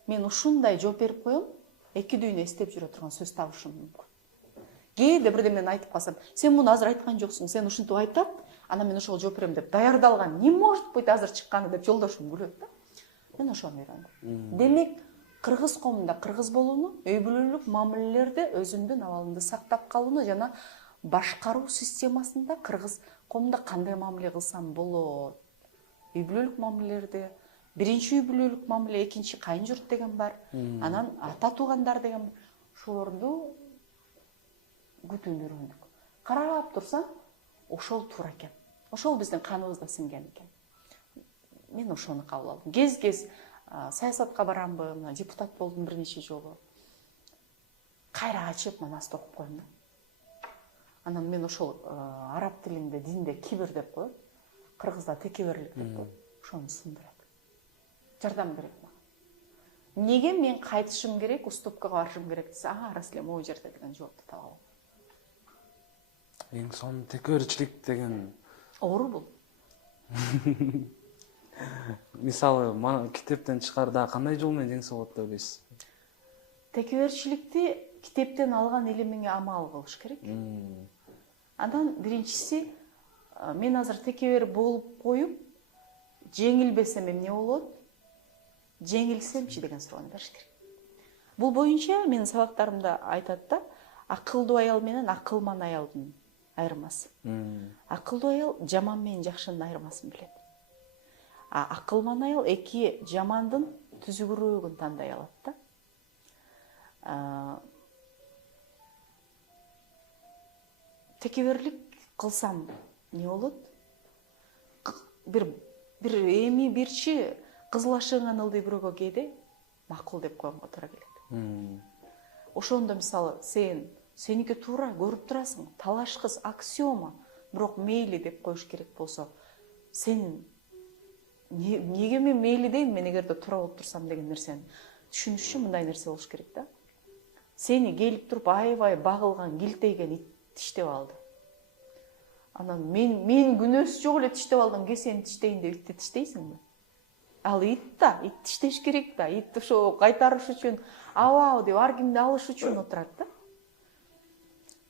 мен ушундай жооп берип коем, эки дүйнө эстеп жүрө турган сөз табышым мүмкүн. Кээде бирдемени айтып калсам, сен муну азыр айткан жоксуң, сен ушинтип айтат, анан мен ошого жооп берем деп даярдалган, не может быть азыр чыкканы деп жолдошум күлөт да. Мен ошону үйрөндүм. Демек, кыргыз коомунда кыргыз болууну, үй бүлөлүк мамилелерде өзүмдүн абалымды сактап калууну жана башкаруу системасында кыргыз коомунда кандай мамиле кылсам болот? Үй бүлөлүк мамилелерде биринчи үй бүлөлүк мамиле, экинчи кайын журт деген бар. Анан ата туугандар деген бар. Ошолорду күтүүнү үйрөндүк. Карап турсаң, ошол туура экен. Ошол биздин каныбызда сиңген экен. Мен ошону кабыл алдым. Кез саясатка барамбы, мына депутат болдум бир нече жолу. Кайра ачып, намаз окуп коем да. Анан мен ошол араб тилинде, динде кибир деп коет. Кыргызда текеберлик деп коет. Ошону сындырат. Жардам берет мага. Неге мен кайтышым керек, уступкага барышым керек десе, рас эле могу жерде деген жоопту таба алам. Эң сонун текеберчилик деген Оору бул. Мисалы, китептен чыкаарда кандай жол менен жеңсе болот деп ойлойсуз? Текеберчиликти китептен алган илимиңе амал кылыш керек. Андан биринчиси, мен азыр текебер болуп коюп, жеңилбесем эмне болот? Жеңилсемчи деген суроону бериш керек. Бул боюнча менин сабактарымда айтат да, акылдуу аял менен акылман аялдын айырмасы. Акылдуу аял жаман менен жакшынын айырмасын билет. Акылман аял эки жамандын түзүгүрөөгүн тандай алат да. Текеберлик кылсам не болот? Бир эми бирчи кызыл ашыган ылдый бирөөгө кээде макул деп коюмга туура келет. Ошондо мисалы сеники туура көрүп турасың, талаш кыз аксиома, бирок мейли деп коюш керек болсо, сен неге мен мейли дейм, мен эгерде туура болуп турсам деген нерсени түшүнүш үчүн мындай нерсе болуш керек да. Сени келип туруп аябай багылган, килтейген ит тиштеп алды. Анан мен күнөөсү жок эле тиштеп алган сени тиштейин деп итти тиштейсиңби? Ал ит да, ит тиштеш керек да. Ит ошо кайтарыш үчүн, абау деп ар кимди алыш үчүн отурат да.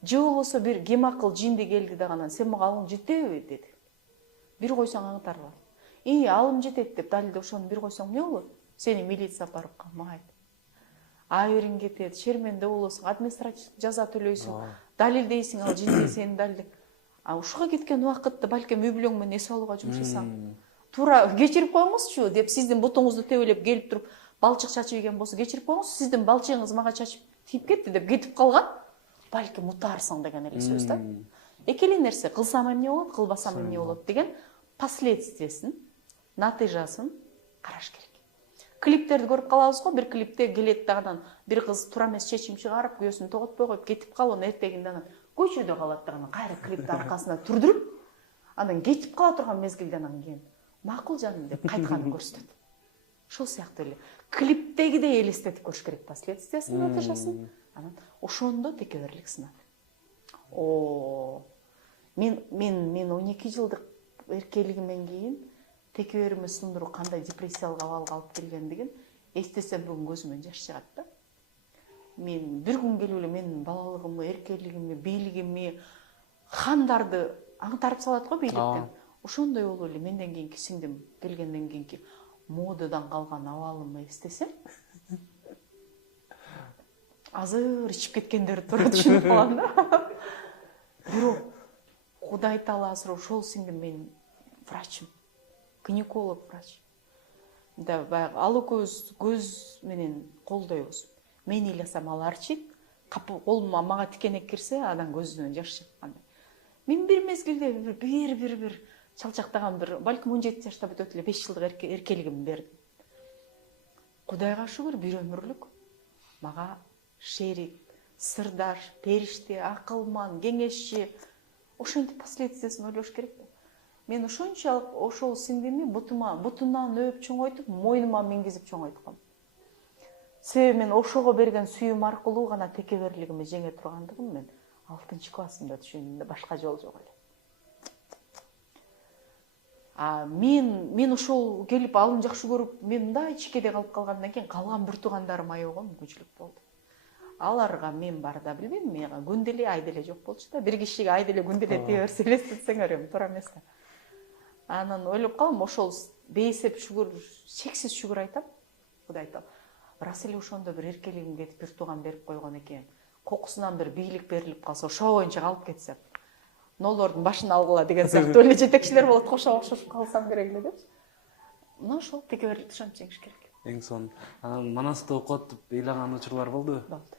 Же болбосо бир кемакыл жинди келди дагы, сен мага алым жетеби деди. Бир койсоң аңтарбы? Алым жетет деп далилде ошону бир койсоң эмне болот? Сени милиция барып камайт. Айырың кетет, шерменде болосуң, административдик жаза төлөйсүң, далилдейсиң, ал жинди сени далилде. Ушуга кеткен убакытты балким үй бүлөң менен эс алууга жумшасаң, туура кечирип коюңузчу деп сиздин бутуңузду тебелеп келип туруп балчык чачып ийген болсо кечирип коюңуз, сиздин балчыгыңыз мага чачып тийип кетти деп кетип калган, балким утаарсың деген эле сөз да. Эки эле нерсе, кылсам эмне болот, кылбасам эмне болот деген последствиясын, натыйжасын караш керек. Клиптерди көрүп калабыз го, бир клипте келет дагы бир кыз туура эмес чечим чыгарып, күйөөсүн тоготпой коюп кетип калып, эртегинде көчөдө калат дагы, кайра клипти аркасына түрдүрүп, анан кетип кала турган мезгилде кийин макул жаным деп кайтканын көрсөтөт. Ошол сыяктуу эле клиптегидей элестетип көрүш керек последствиясын, натыйжасын. Анан ошондо текеберлик сынат. Мен 12 жылдык эркелигимен кийин текебериме сындыруу кандай депрессиялык абалга алып келгендигин эстесем бүгүн көзүмөн жаш чыгат да. Мен бир күн келип эле менин балалыгымы, эркелигими, бийлигими, хандарды аңтарып салат го бийликтен. Ошондой болуп эле менден кийинки сиңдим келгенден кийинки модадан калган абалымы эстесем, азыр ичип кеткендерди туура түшүнүп калам да. Бирок Кудай таалаасыр ошол сиңдим менин врачым, гинеколог врач. Да баягы ал экөөбүз көз менен колдойбуз. Мен ыйласам ал арчийт, колума мага тикенек кирсе, анан көзүнөн жаш чыккандай. Мен бир мезгилде бир чалчактаган балким 17 жашта бүтөт эле 5 жылдык эркелигимди бердим. Кудайга шүгүр бир өмүрлүк мага шерик, сырдаш, периште, акылман, кеңешчи, ошентип последствиясын ойлош керек да. Мен ошончолук ошол сиңдимди бутунан өп чоңойтуп, мойнума мингизип чоңойтком. Себеби мен ошого берген сүйүүм аркылуу гана текеберлигимди жеңе тургандыгын мен 6-классымда түшүндүм да, башка жол жок эле. Мен ошол келип алым жакшы көрүп, мен мындай ичкеде калып калгандан кийин калган бир туугандарым аябага мүмкүнчүлүк болду. Аларга мен бар да билбейм, мага күн деле ай деле жок болчу да. Бир кишиге ай деле күн деле тие берсе элестетсеңер эми туура эмес да. Анан ойлоп калдым, ошол бейсеп шүгүр, чексиз шүгүр айтам. Кудай айтам. Рас эле ошондо бир эркелигим кетип бир тууган берип койгон экен. Кокусунан бир бийлик берилип калса, ошо боюнча калып кетсем. Нолордун башын алгыла деген сыяктуу эле жетекчилер болот, кошо окшошуп калсам керек эле депчи. Мына ошол текеберликти ошентип жеңиш керек. Эң сонун. Анан Манасты окуп атып ыйлаган учурлар болдубу? Болду.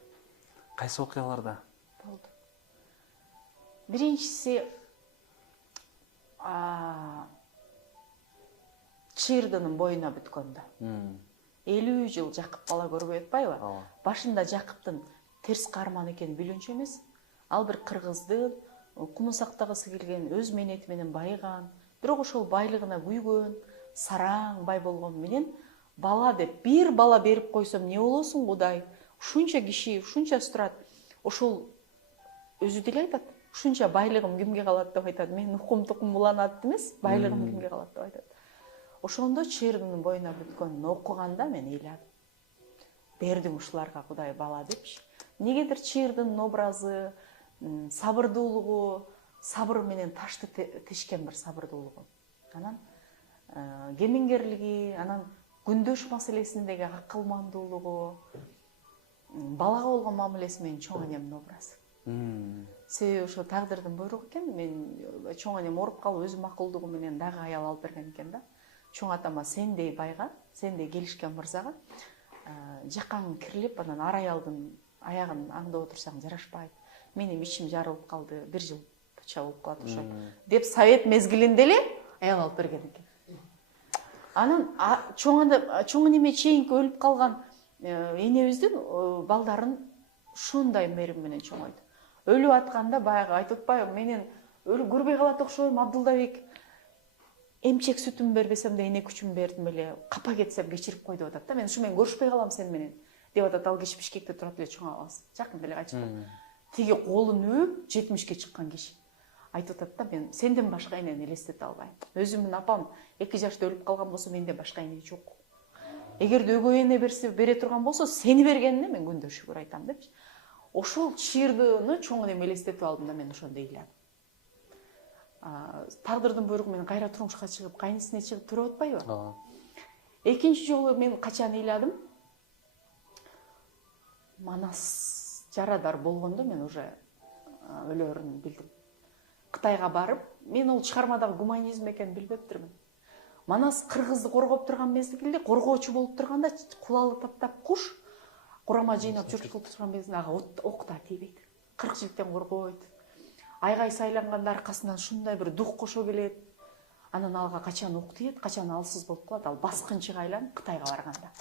Кайсы окуяларда? Болду. Биринчиси Чырдынын боюна бүткөндө. 50 жыл Жакып бала көрбөй атпайбы? Башында Жакыптын терс каарман экени билүүнчө эмес. Ал бир кыргыздын куму сактагысы келген, өз менети менен байыган, бирок ошол байлыгына күйгөн, сараң бай болгон менен бала деп бир бала берип койсом не болосуң Кудай? Ушунча киши, ушунча турат. Ошол өзү деле айтат. Ушунча байлыгым кимге калат деп айтат. Мен укум тукум уланат эмес, байлыгым кимге калат деп айтат. Ошондо Чырдынын боюна бүткөнүн окуганда мен ыйладым. Бердиң ушуларга Кудай бала депчи. Негедир Чырдынын образы, сабырдуулугу, сабыр менен ташты тешкен бир сабырдуулугу. Анан кемингерлиги, анан күндөш маселесиндеги акылмандуулугу, балага болгон мамилеси менин чоң энемдин образы. Себеби ошо тагдырдын буйругу экен. Мен чоң энем ооруп калып, өзү макулдугу менен дагы аял алып берген экен да. Чоң атама сендей байга, сендей келишкен мырзага жакаң кирлеп, анан ар аялдын аягын аңдап отурсаң жарашпайт. Менин ичим жарылып калды, 1 жыл буча болуп калат ошо. Деп совет мезгилинде эле аял алып берген экен. Анан чоң неме чейинки өлүп калган энебиздин балдарын ушундай мээрим менен чоңойду. Өлүп атканда баягы айтып атпайбы, менен көрбөй калат окшойм, Абдулдабек эмчек сүтүм бербесем да эне күчүм бердим эле, капа кетсем кечирип кой деп атат да. Мен ушу менен көрүшпөй калам сен менен деп атат. Ал киши Бишкекте турат эле, чоң агабыз. Жакын деле кайтып калды. Тиги колун өп 70ке чыккан киши айтып атат да, мен сенден башка энени элестете албайм. Өзүмдүн апам 2 жашта өлүп калган болсо, менде башка эне жок. Эгерде өгөй эне бере турган болсо, сени бергенине мен күндө шүгүр айтам депчи. Ошол Чырдыны чоң энем элестетип алдым да, мен ошондо ыйладым. Тагдырдын буйругу менен кайра турмушка чыгып, кайнысына чыгып төрөп атпайбы? Экинчи жолу мен качан ыйладым? Манас жарадар болгондо мен уже өлөрүн билдим. Кытайга барып, мен ол чыгармадагы гуманизм экенин билбептирмин. Манас кыргызды коргоп турган мезгилде, коргоочу болуп турганда, кулалы таптап куш курама жыйнап жүрүп турган мезгилде ага ок да тийбейт. 40 жылдыктан коргойт. Айгай сайланганда аркасынан ушундай бир дух кошо келет. Анан алга качан ок тиет, качан алсыз болуп калат, ал баскынчыга айланып Кытайга барганда.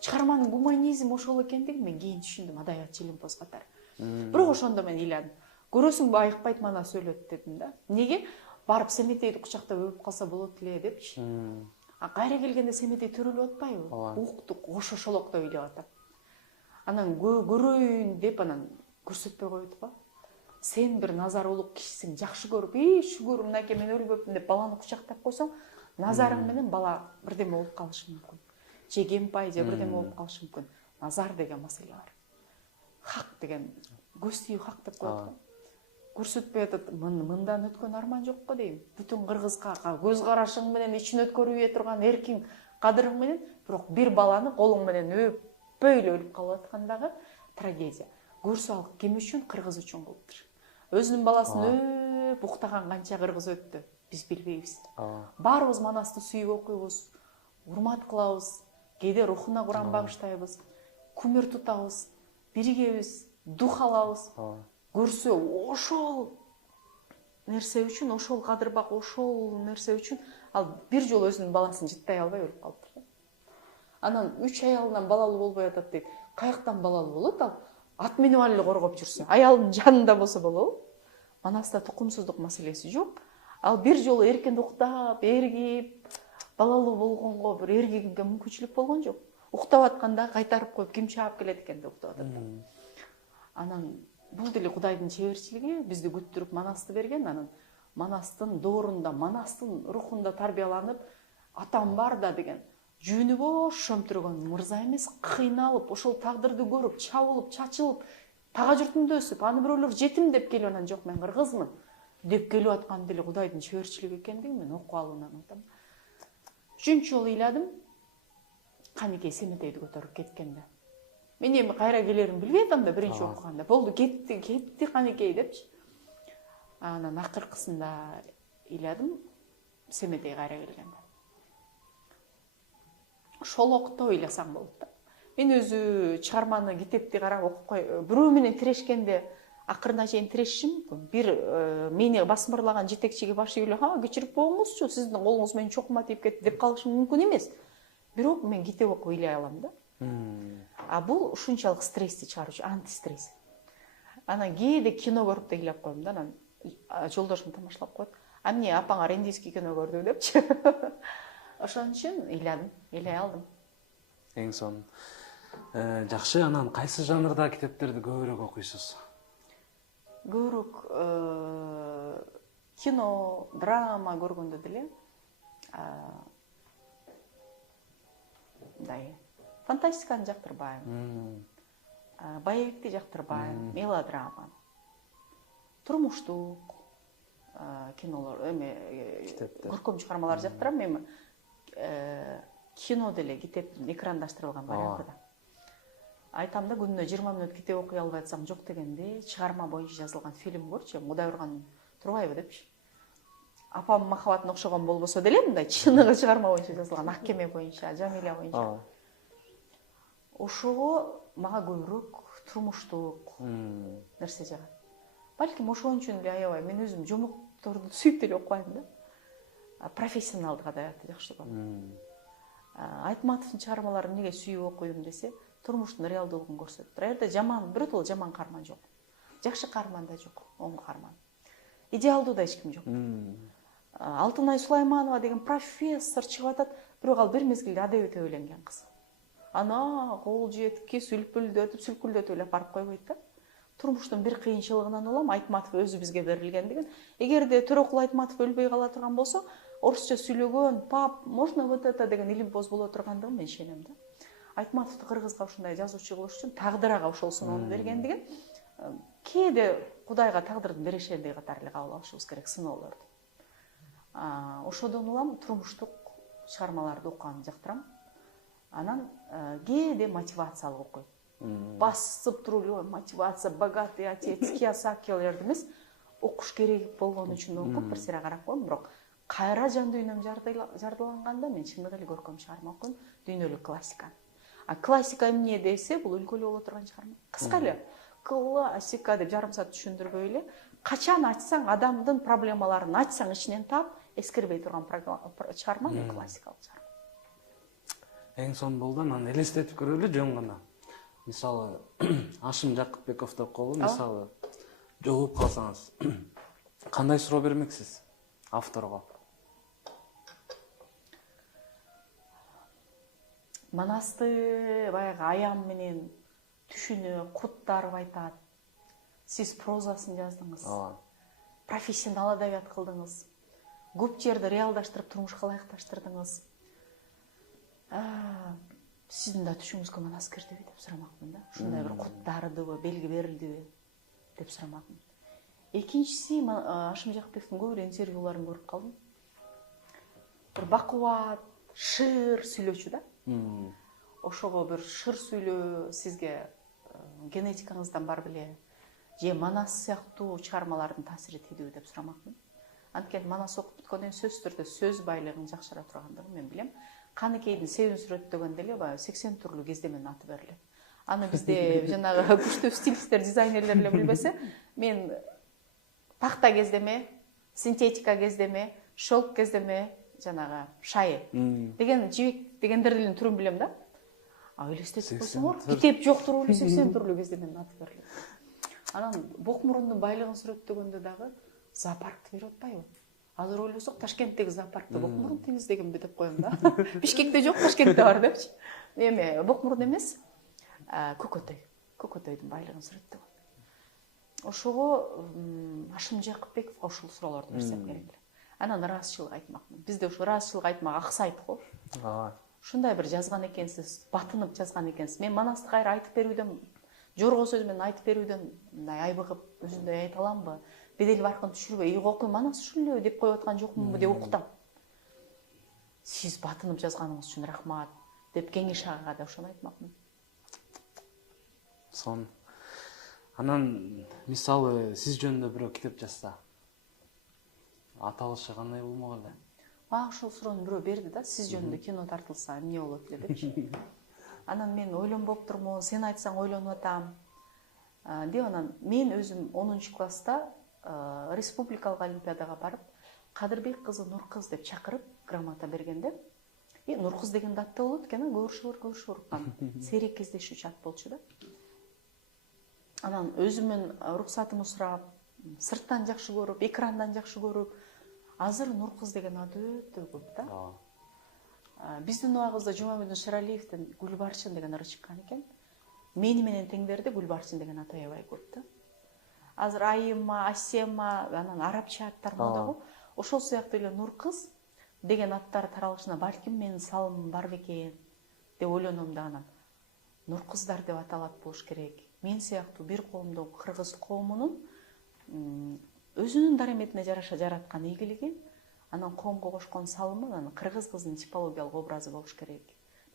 Чыгарманын гуманизм ошол экендигин мен кийин түшүндүм, адабият желимпоз катары. Бирок ошондо мен ыйладым. Көрөсүңбү, айыкпайт Манас өлөт дедим да. Неге? Барып Семетейди кучактап өпүп калса болот эле депчи. Кайра келгенде Семетей төрөлүп атпайбы? Уктук, ошо шолоктоп ыйлап атам. Анан көрөйүн деп анан көрсөтпөй коет го. сен бир назар улук кишисиң, жакшы көрүп, шүгүр мынакей мен өлбөпмүн деп баланы кучактап койсоң, назарың менен бала бирдеме болуп калышы мүмкүн. Же кемпай, же бирдеме болуп калышы мүмкүн. Назар деген маселе бар. Хак деген, көз тию хак деп коет го. Көрсөтпөй атат, мындан өткөн арман жок го дейм. Бүтүн кыргызга көз карашың менен ичин өткөрүбөй турган эркиң, кадырың менен, бирок бир баланы колуң менен өппөйлө өлүп калып аткандагы трагедия. Көрсө ал ким үчүн? Кыргыз үчүн кылыптыр. Өзүнүн баласын өп уктаган канча кыргыз өттү, биз билбейбиз. Баарыбыз Манасты сүйүп окуйбуз, урмат кылабыз, кээде рухуна Куран багыштайбыз, күмүр тутабыз, биригебиз, дух алабыз. Көрсө ошол нерсе үчүн, ошол кадырбак, ошол нерсе үчүн ал бир жолу өзүнүн баласын жыттай албай өлүп калыптыр. Анан 3 аялынан балалуу болбой атат дейт. Каяктан балалуу болот ал? Ат минип эле коргоп жүрсө, аялдын жанында болсо болобу? Манаста тукумсуздук маселеси жок. Ал бир жолу эркин уктап, эргип, балалуу болгонго бир эргигенге мүмкүнчүлүк болгон жок. Уктап атканда кайтарып коюп, ким чаап келет экен деп уктап атат. Анан бул деле Кудайдын чеберчилиги, бизди күттүрүп Манасты берген. Анан Манастын доорунда, Манастын рухунда тарбияланып, атам бар да деген жүүнү бош шөмтүргөн мырза эмес, кыйналып, ошол тагдырды көрүп, чабылып, чачылып, тага журтунда өсүп, аны бирөөлөр жетим деп келип анан жок мен кыргызмын деп келип аткан деле Кудайдын чеберчилиги экендигин мен окуп алуунан атам. 3-үнчү жолу ыйладым, канекей Семетейди көтөрүп кеткенде. Мен эми кайра келерин билбей атам да биринчи окуганда. Болду, кетти канекей депчи. Анан акыркысында ыйладым, Семетей кайра келгенде. Шолоктоо ыйласаң болот да. Мен өзү чыгарманы, китепти карап окуп кой, бирөө менен тирешкенде акырына чейин тирешишим мүмкүн. Бир мени басмырлаган жетекчиге баш ийип эле, кечирип коюңузчу, сиздин колуңуз менен чокума тийип кетти деп калышым мүмкүн эмес. Бирок мен китеп окуп ыйлай алам да. А бул ушунчалык стрессти чыгарчу, антистресс. Анан кээде кино көрүп да ыйлап коем да, анан жолдошум тамашалап коет. А эмне апаңар индийский кино көрдү депчи. Ошон үчүн ыйладым, ыйлай алдым. Эң сонун. Жакшы, анан кайсы жанрда китептерди көбүрөөк окуйсуз? Көбүрөөк кино, драма көргөндө деле мындай фантастиканы жактырбайм. Боевикти жактырбайм, мелодрама. Турмуштук кинолор, көркөм чыгармалар жактырам. Эми кино деле китептин экрандаштырылган вариантыда. Айтам да, күнүнө 20 мүнөт китеп окуй албай атсам жок дегенде, чыгарма боюнча жазылган фильм көрчү, Кудай урган турбайбы депчи. Апам махабатын окшогон болбосо деле, мындай чыныгы чыгарма боюнча жазылган, Ак кеме боюнча, Жамиля боюнча. Ошого мага көбүрөөк турмуштук нерсе жагат. Балким ошон үчүн эле аябай мен өзүм жомокторду сүйүп деле окубайм да. Профессионалдык адабиятты жакшы көрөм. Айтматовдун чыгармаларын эмнеге сүйүп окуйм десе, турмуштун реалдуулугун көрсөтөт. Аерде жаман, биротоло жаман каарман жок. Жакшы каарман да жок, оң каарман. Идеалдуу да эч ким жок. Алтынай Сулайманова деген профессор чыгып атат, бирок ал бир мезгилде адабият өйленген кыз. Ана кол жетки сүлкүлдөтүп эле барып койбойт да. Турмуштун бир кыйынчылыгынан улам Айтматов өзү бизге берилгендигин, эгерде Төрөкул Айтматов өлбөй кала турган болсо, орусча сүйлөгөн, пап, можно вот это деген илимпоз боло тургандыгын мен ишенем да. Айтматовду кыргызга ушундай жазуучу кылыш үчүн тагдырага ошол сыноону бергендигин кээде Кудайга тагдырдын берешендиги катары эле кабыл алышыбыз керек сыноолорду. Ошодон улам турмуштук чыгармаларды окуганды жактырам. Анан кээде мотивациялык окуйм. Басып туруп мотивация, богатый отец, Кийосакилерди эмес, окуш керек болгон үчүн окуп, бир сыйра карап коем, бирок кайра жан дүйнөм жардыланганда мен чындыгы эле көркөм чыгарма окуйм, дүйнөлүк классика. А классика эмне десе, бул өлкөлүү боло турган чыгарма. Кыска эле классика деп жарым саат түшүндүрбөй эле, качан ачсаң адамдын проблемаларын ачсаң ичинен таап, эскербей турган чыгарма классикалык чыгарма. Эң сонун болду, анан элестетип көрөлү жөн гана. Мисалы, Ашым Жакыпбеков деп коелу, мисалы, жолугуп калсаңыз, кандай суроо бермексиз авторго? Манасты баягы аям менен түшүнө, куттарып айтат. сиз прозасын жаздыңыз, ооба, профессионал адабият кылдыңыз, көп жерди реалдаштырып турмушка ылайыкташтырдыңыз. Сиздин да түшүңүзгө манас кирдиби деп сурамакмын да. Ушундай бир куттардыбы, белги берилдиби деп сурамакмын. Экинчиси, Ашым Жакыповдун көп интервьюларын көрүп калдым. Бир бакубат, шыр сүйлөөчү да. Ошого бир шыр сүйлөө сизге генетикаңыздан бар беле, же Манас сыяктуу чыгармалардын таасири тийдиби деп сурамакмын. Анткени Манас окуп бүткөндөн сөзсүз түрдө сөз байлыгын жакшыра тургандыгын мен билем. Каныкейдин Себин сүрөттөгөндө эле баягы 80 түрлүү кездеменин аты берилет. Аны бизде жанагы күчтүү стилисттер, дизайнерлер эле билбесе, мен такта кездеме, синтетика кездеме, шелк кездеме, жанагы шайы деген жибек дегендердин түрүн билем да. Элестетип койсоңор, китеп жоктур эле 80 түрлүү кездеменин аты берилет. Анан бок мурундун байлыгын сүрөттөгөндө дагы зоопаркты берип атпайбы? Азыр ойлосок Ташкенттеги зоопаркты бок мурун тийгиздегенби деп коем да. Бишкекте жок, Ташкентте бар депчи. Эми бок мурун эмес, көкөтөйдүн байлыгын сүрөттөгөн. Ошого Ашым Жакыпбековго ушул суроолорду берсем керек эле. Анан ыраазычылык айтмакмын. Бизде ушу ыраазычылык айтмак аксайт го. Ушундай бир жазган экенсиз, батынып жазган экенсиз. Мен Манасты кайра айтып берүүдөн, жорго сөз менен айтып берүүдөн мындай айбыгып өзүндөй айта аламбы? Бедел баркын түшүрбөй, окуй Манас ушул эле деп коюп аткан жокмунбу деп укутам. Сиз батынып жазганыңыз үчүн рахмат деп Кеңеш агага да ошону айтмакмын. Сон. Анан мисалы сиз жөнүндө бирөө китеп жазса, аталышы кандай болмок эле? Мага ошол суроону бирөө берди да, сиз жөнүндө кино тартылса эмне болот эле депчи. Анан мен ойлонбоп турмун, сен айтсаң ойлонуп атам. Деп анан мен өзүм 10 класста республикалык олимпиадага барып, Кадырбек кызы Нуркыз деп чакырып грамота бергенде, Нуркыз деген да аты болот экен, көрүшүп сейрек кездешүүчү ат болчу да. Анан өзүмөн уруксатымды сурап, сырттан жакшы көрүп, экрандан жакшы көрүп, азыр Нуркыз деген ат өтө көп да. Биздин убагыбызда Жумабүдүн Шыралиевдин Гүлбарчын деген ыры чыккан экен. Мени менен теңдерде Гүлбарчын деген ат аябай көп да. Азыр Айыма, Асема, анан арабча аттар модагы. Ошол сыяктуу эле Нуркыз деген аттар таралышына балким менин салымым бар бекен деп ойлоном да. Анан Нуркыздар деп аталат болуш керек. Мен сыяктуу бир коомдун, кыргыз коомунун өзүнүн дараметине жараша жараткан ийгилиги, анан коомго кошкон салымы, анан кыргыз кызынын типологиялык образы болуш керек.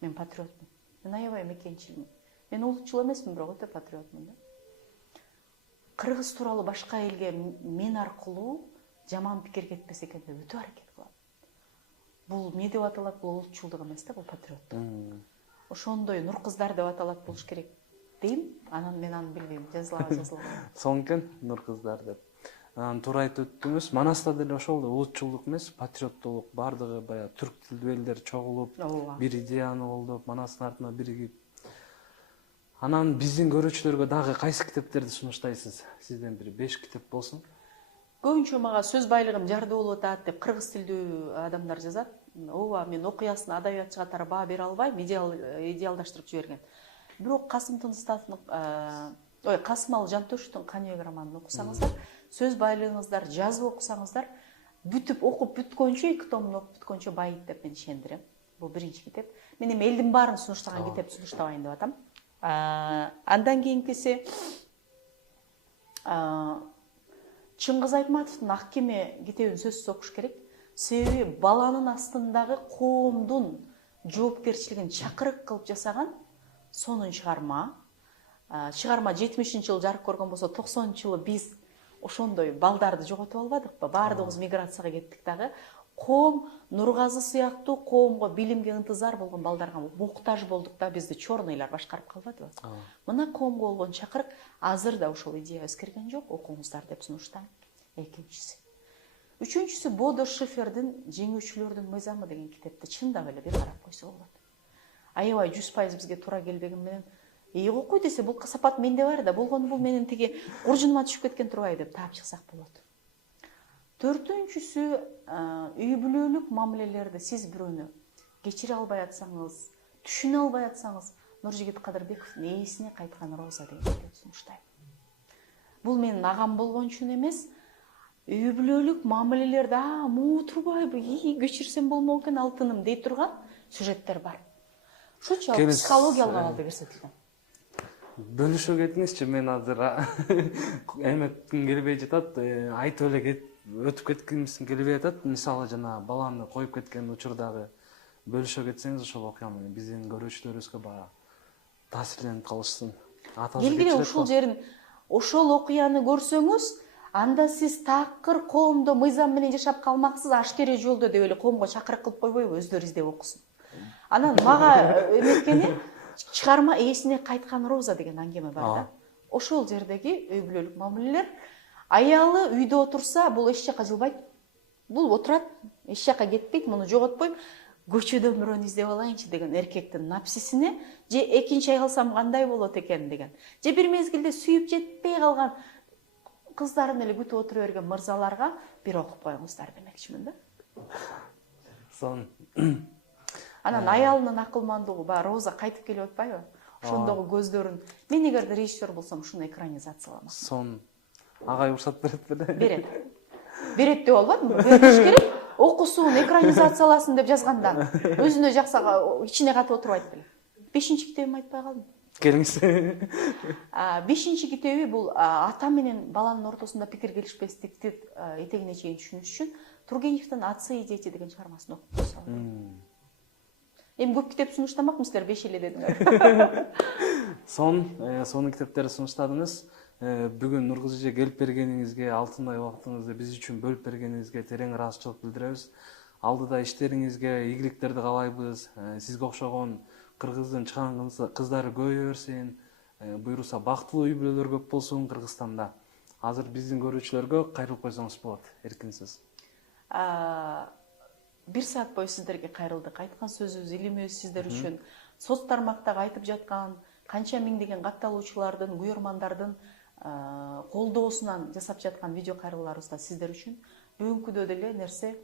Мен патриотмун. Мен аябай мекенчилмин. Мен улутчул эмесмин, бирок өтө патриотмун да. Кыргыз тууралуу башка элге мен аркылуу жаман пикир кетпесе экен деп өтө аракет кылам. Бул эмне деп аталат? Бул улутчулдук эмес да, бул патриоттук. Ошондой Нуркыздар деп аталат болуш керек дейм. Анан мен аны билбейм, жазылабы. Соң экен Нуркыздар деп. Туура айтып өттүңүз. Манаста деле ошол улутчулдук эмес, патриоттулук бардыгы баягы түрк тилдүү элдер чогулуп, бир идеяны колдоп, Манастын артына биригип. Анан биздин көрүүчүлөргө дагы кайсы китептерди сунуштайсыз? Сизден бир 5 китеп болсун. Көбүнчө мага сөз байлыгым жарды болуп атат деп кыргыз тилдүү адамдар жазат. Ооба, мен окуясына адабиятчы катары баа бере албайм, идеалдаштырып жиберген. Бирок Касым Касымалы Жантөшевдүн Каныбек романын окусаңыздар, сөз байлыгыңыздар, жазып окусаңыздар, бүтүп окуп бүткөнчө, 2 томун окуп бүткөнчө байыйт деп мен ишендирем. Бул биринчи китеп. Мен эми элдин баарын сунуштаган китеп сунуштабайын деп атам. Андан кийинкиси Чыңгыз Айтматовдун Ак кеме китебин сөзсүз окуш керек. Себеби баланын астындагы коомдун жоопкерчилигин чакырык кылып жасаган сонун чыгарма. Чыгарма 70-жылы жарык көргөн болсо, 90-жылы биз ошондой балдарды жоготуп албадыкпы? Баардыгыбыз миграцияга кеттик дагы. Коом Нургазы сыяктуу коомго билимге ынтызар болгон балдарга муктаж болдук да, бизди чорныйлар башкарып калбадыбы? Мына коомго болгон чакырык азыр да ошол идея эскерген жок, окуңуздар деп сунуштайм. Экинчиси. Үчүнчүсү Бодо Шифердин Жеңүүчүлөрдүн мыйзамы деген китепти чындап эле бир карап койсо болот. Аябай 100% бизге туура келбеген менен, окуй десе бул касапат менде бар да, болгону бул менин тиги куржунума түшүп кеткен турбайбы деп таап чыксак болот. Төртүнчүсү, үй бүлөлүк мамилелерди сиз бирөөнү кечире албай атсаңыз, түшүнө албай атсаңыз, Нуржигит Кадырбековдун Ээсине кайткан Роза деген китеп сунуштайм. Бул менин агам болгон үчүн эмес, үй бүлөлүк мамилелерде муу турбайбы, кечирсем болмок экен алтыным дей турган сюжеттер бар. Ушучу психологиялык абалда көрсөтүлгөн. Бөлүшө кетиңизчи, мен азыр эметким келбей жатат, айтып эле өтүп кеткимиз келбей атат. Мисалы жана баланы коюп кеткен учурдагы бөлүшө кетсеңиз ошол окуя менен биздин көрүүчүлөрүбүзгө баягы таасирленип калышсын. Келгиле ушул жерин, ошол окуяны көрсөңүз, анда сиз такыр коомдо мыйзам менен жашап калмаксыз, ашкере жолдо деп эле коомго чакырык кылып койбойбу, өздөрү издеп окусун. Анан мага эметкени чыгарма ээсине кайткан Роза деген аңгеме бар да. Ошол жердеги үй бүлөлүк мамилелер, аялы үйдө отурса, бул эч жака жылбайт. Бул отурат, эч жака кетпейт, муну жоготпойм. Көчөдөн бирөөнү издеп алайынчы деген эркектин напсисине, же экинчи ай калсам кандай болот экен деген, же бир мезгилде сүйүп жетпей калган кыздарын эле күтүп отура берген мырзаларга бир окуп коюңуздар демекчимин да. Сон Анан аялынын акылмандыгы, Роза кайтып келип атпайбы? Ошондогу көздөрүн, мен эгерде режиссер болсом ушуну экранизацияламак. Сон агай уруксат берет беле? Берет. Берет деп албадымбы? Бериш керек. Окусун, экранизацияласын деп жазганда, өзүнө жаксага ичине катып отурбайт беле. 5-чи китебим айтпай калдым. Келиңиз. 5-чи китеби бул ата менен баланын ортосунда пикир келишпестикти этегине чейин түшүнүш үчүн Тургеневдин «Отцы и дети» деген чыгармасын окуп көрсөм. Эми көп китеп сунуштамакмын, силер 5 эле дедиңер. Сонун китептерди сунуштадыңыз. Бүгүн Нургүл эже келип бергениңизге, алтындай убактыңызды биз үчүн бөлүп бергениңизге терең ыраазычылык билдиребиз. Алдыда иштериңизге ийгиликтерди каалайбыз. Сизге окшогон кыргыздын чыган кыздары көбөйө берсин. Буйруса бактылуу үй бүлөлөр көп болсун Кыргызстанда. Азыр биздин көрүүчүлөргө кайрылып койсоңуз болот, эркинсиз. 1 саат бою сиздерге кайрылдык. Айткан сөзүбүз, илимибиз сиздер үчүн. Соц тармактагы айтып жаткан канча миңдеген катталуучулардын, куйырмандардын колдоосунан жасап жаткан видео кайрылууларыбыз да сиздер үчүн. Бүгүнкүдө деле нерсе,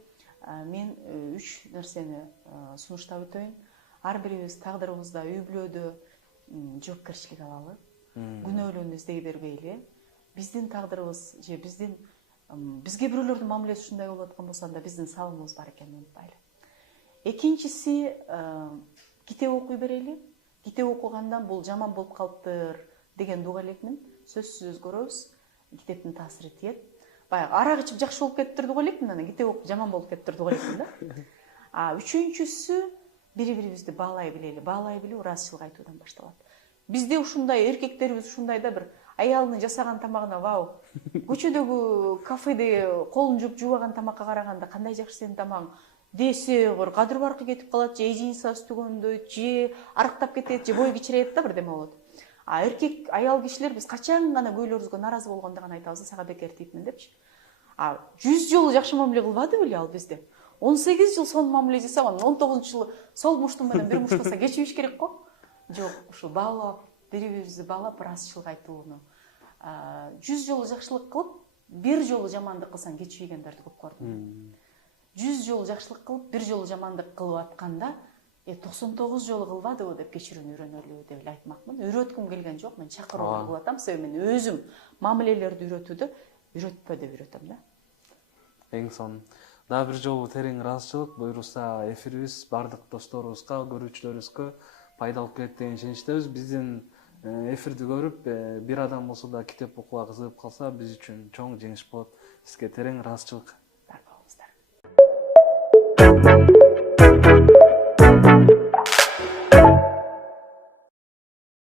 мен 3 нерсени сунуштап өтөйүн. Ар бирибиз тагдырыбызда, үй бүлөдө жоопкерчилик алалы, күнөөлүүнү издей бербейли. Биздин тагдырыбыз же бизге бирөөлөрдүн мамилеси ушундай болуп аткан болсо, анда биздин салымыбыз бар экенин унутпайлы. Экинчиси, китеп окуй берели. Китеп окугандан бул жаман болуп калыптыр деген дуга элекмин. Сөзсүз көрөбүз, китептин таасири тиет. Баягы арак ичип жакшы болуп кетиптир дуга элекмин, анан китеп окуп жаман болуп кетиптир дуга элекмин да. Үчүнчүсү, бири-бирибизди баалай билели. Баалай билүү ыраазычылык айтуудан башталат. Бизде ушундай, эркектерибиз ушундай да, бир аялынын жасаган тамагына вау, көчөдөгү кафеде колун жуубаган тамакка караганда кандай жакшы сенин тамагың десе, кадыр баркы кетип калат, же эжинса үстүгөндөйт, же арыктап кетет, же бою кичирет да, бирдеме болот. Эркек, аял кишилер биз качан гана көйлөрүбүзгө наразы болгондо гана айтабыз, сага бекер тийипмин депчи. 100 жолу жакшы мамиле кылбады беле ал бизде. 18 жыл сонун мамиле жасаган, 19-жылы сол муштум менен бир муштаса кечибиш керек го. Жок, ушул баалап, бири-бирибизди баалап ыраазычылык айтууну. 100 жолу жакшылык кылып, 1 жолу жамандык кылсаң кечибегендерди көп көрдүм. 100 жолу жакшылык кылып, 1 жолу жамандык кылып атканда, 99 жолу кылбадыбы деп кечирүүнү үйрөнөлү деп эле айтмакмын. Үйрөткүм келген жок, мен чакыруу кылып атам, себеби мен өзүм мамилелерди үйрөтүүдө үйрөтпө деп үйрөтөм да. Эң сонун. Дагы бир жолу терең ыраазычылык, буйруса эфирибиз бардык досторубузга, көрүүчүлөрүбүзгө пайдалуу келет деген ишеничтебиз. Биздин эфирди көрүп, бир адам болсо да китеп окууга кызыгып калса, биз үчүн чоң жеңиш болот. Сизге терең ыраазычылык. Бар болуңуздар.